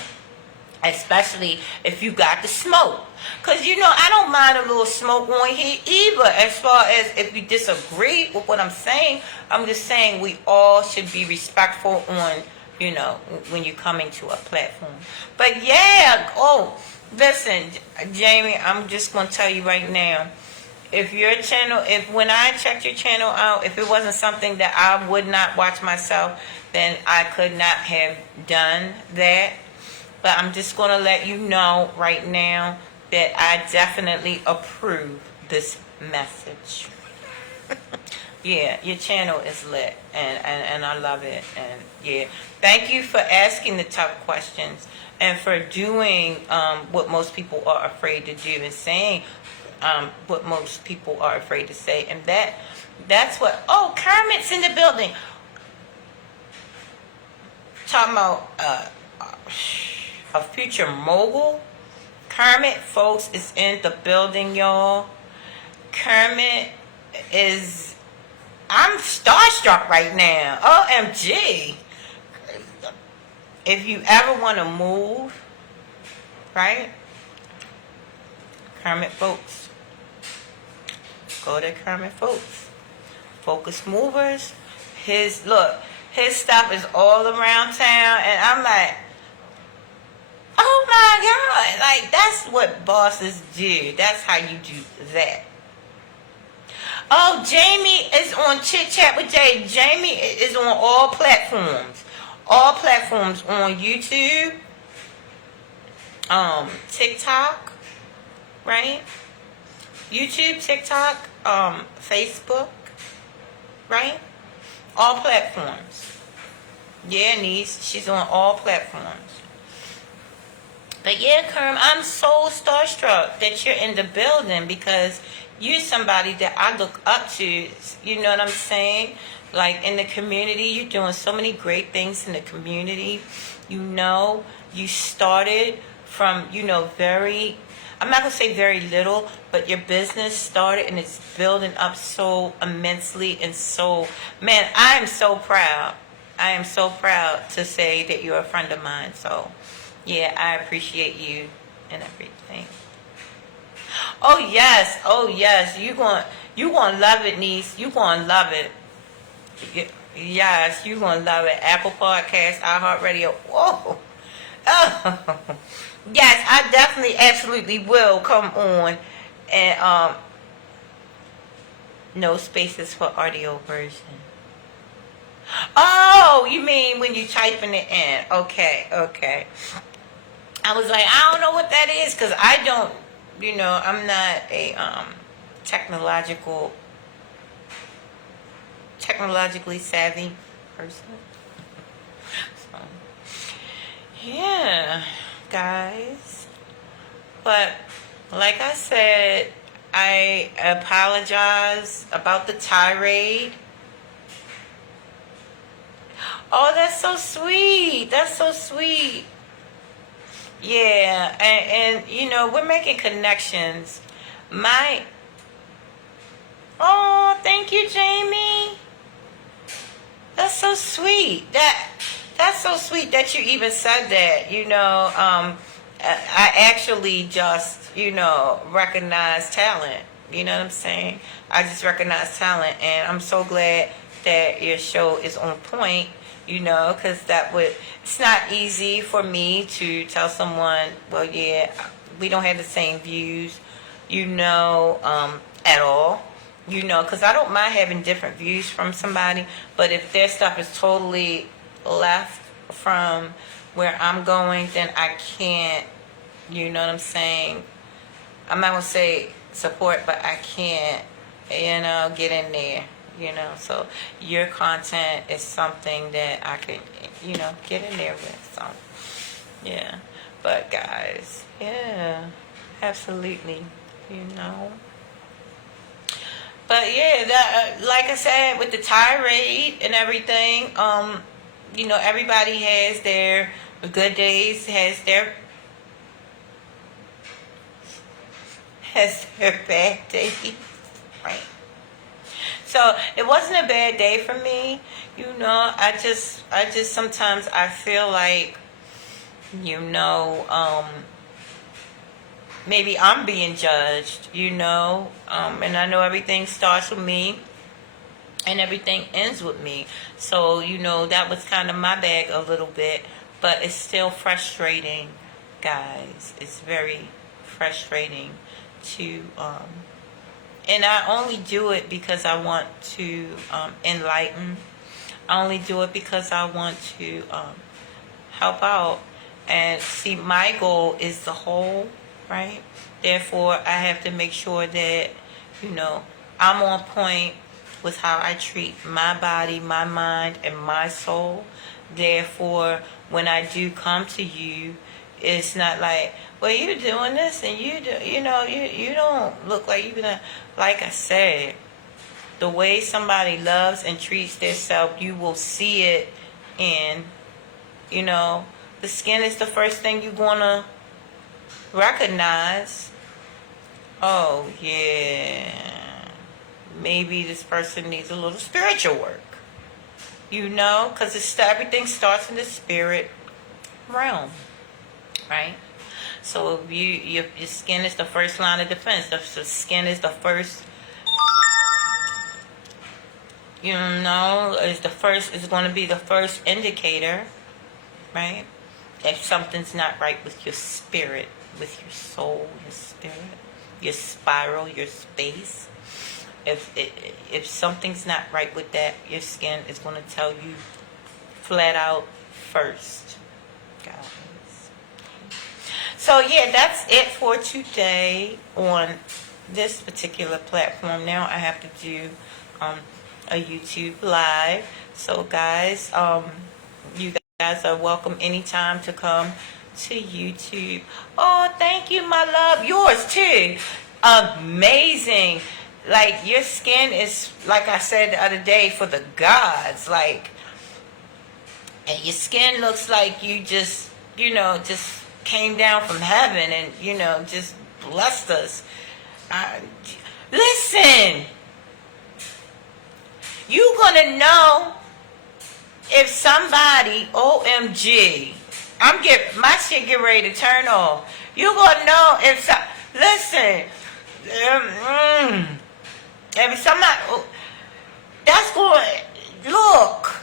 Especially if you got the smoke. Because, you know, I don't mind a little smoke on here either. As far as if you disagree with what I'm saying, I'm just saying we all should be respectful on, you know, when you come into a platform. But yeah, listen, Jamie, I'm just going to tell you right now. If your channel, when I checked your channel out, if it wasn't something that I would not watch myself, then I could not have done that. But I'm just going to let you know right now that I definitely approve this message. Yeah, your channel is lit, and I love it. And yeah, thank you for asking the tough questions and for doing what most people are afraid to do and saying what most people are afraid to say. And that's what, Kermit's in the building. Talking about a future mogul. Kermit, folks, is in the building, y'all. Kermit is, I'm starstruck right now. OMG. If you ever want to move, right? Kermit, folks. Go to Kermit, folks. Focus Movers. His stuff is all around town, and I'm like, oh my God, like that's what bosses do. That's how you do that. Oh, Jamie is on Chit Chat with Jay. Jamie is on all platforms. All platforms on YouTube, TikTok, right? YouTube, TikTok, Facebook, right? All platforms. Yeah, niece, she's on all platforms. But yeah, Kerm, I'm so starstruck that you're in the building because you're somebody that I look up to. You know what I'm saying? Like in the community, you're doing so many great things in the community. You know, you started from, very, I'm not going to say very little, but your business started and it's building up so immensely and so, man, I am so proud. I am so proud to say that you're a friend of mine. So, yeah, I appreciate you and everything. Oh yes, you gonna love it, niece. You gonna love it. Yes, you gonna love it. Apple Podcast, iHeartRadio. Whoa. Oh. Yes, I definitely, absolutely will come on, and no spaces for audio version. Oh, you mean when you typing it in? Okay. I was like, I don't know what that is because I don't, I'm not a technologically savvy person. So, yeah, guys. But like I said, I apologize about the tirade. Oh, that's so sweet. That's so sweet. Yeah, and we're making connections. Oh, thank you, Jamie. That's so sweet. That's so sweet that you even said that. I actually just recognize talent. You know what I'm saying? I just recognize talent, and I'm so glad that your show is on point. Because it's not easy for me to tell someone, well, yeah, we don't have the same views, at all. Because I don't mind having different views from somebody, but if their stuff is totally left from where I'm going, then I can't, you know what I'm saying? I'm not going to say support, but I can't, get in there. So your content is something that I can, get in there with. So, yeah. But guys, yeah, absolutely, But yeah, that, like I said, with the tirade and everything, everybody has their good days, has their bad days, right? So it wasn't a bad day for me, I just sometimes I feel like, maybe I'm being judged, and I know everything starts with me and everything ends with me. So, that was kind of my bag a little bit, but it's still frustrating, guys. It's very frustrating to, and I only do it because I want to enlighten. I only do it because I want to help out. And see, my goal is the whole, right? Therefore, I have to make sure that, I'm on point with how I treat my body, my mind, and my soul. Therefore, when I do come to you, it's not like, well, you're doing this and you don't look like you're gonna. Like I said, the way somebody loves and treats themselves, you will see it in, the skin is the first thing you're gonna recognize. Oh yeah, maybe this person needs a little spiritual work. Because everything starts in the spirit realm, right? So your skin is the first line of defense. The skin is the first, is going to be the first indicator, right? If something's not right with your spirit, with your soul, your spirit, your spiral, your space. If something's not right with that, your skin is going to tell you flat out first, guys. So yeah, that's it for today on this particular platform. Now I have to do a YouTube live. So guys, you guys are welcome anytime to come to YouTube. Oh, thank you, my love. Yours too. Amazing. Like, your skin is, like I said the other day, for the gods. Like, and your skin looks like you just, just came down from heaven and, just blessed us. Listen, you gonna know if somebody, OMG, my shit get ready to turn off. You gonna know if listen, if somebody, that's going, look,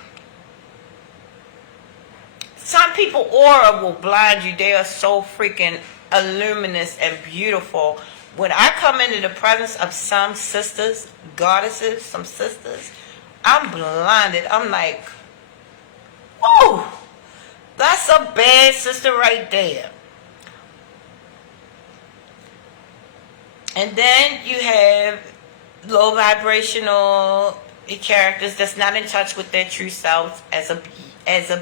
some people aura will blind you. They are so freaking luminous and beautiful. When I come into the presence of some sisters, goddesses, some sisters, I'm blinded. I'm like, whoa, that's a bad sister right there. And then you have low vibrational characters that's not in touch with their true selves as of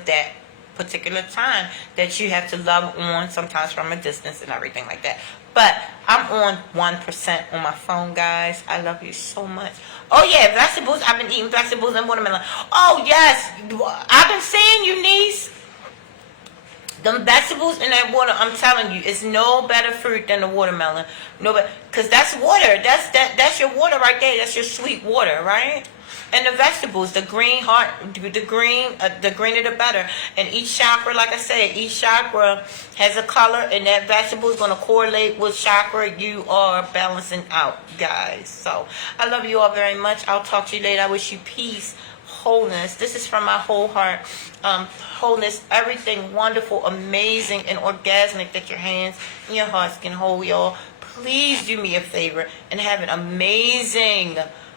that particular time, that you have to love on, sometimes from a distance and everything like that. But I'm on 1% on my phone, guys. I love you so much. Oh yeah, vegetables. I've been eating vegetables and watermelon. Oh yes, I've been seeing you, niece. Them vegetables and that water, I'm telling you, it's no better fruit than the watermelon. No better, because that's water. That's your water right there. That's your sweet water, right? And the vegetables, the green heart, the greener the better. And each chakra, like I said, each chakra has a color, and that vegetable is going to correlate with chakra you are balancing out, guys. So I love you all very much. I'll talk to you later. I wish you peace, wholeness. This is from my whole heart. Wholeness, everything wonderful, amazing, and orgasmic that your hands and your hearts can hold, y'all. Please do me a favor and have an amazing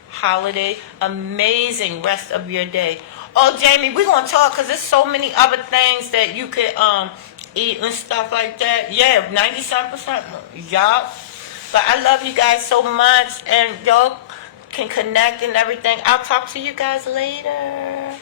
holiday, amazing rest of your day. Oh, Jamie, we're gonna talk because there's so many other things that you could eat and stuff like that. Yeah, 97%. Yup. But I love you guys so much, and y'all can connect and everything. I'll talk to you guys later.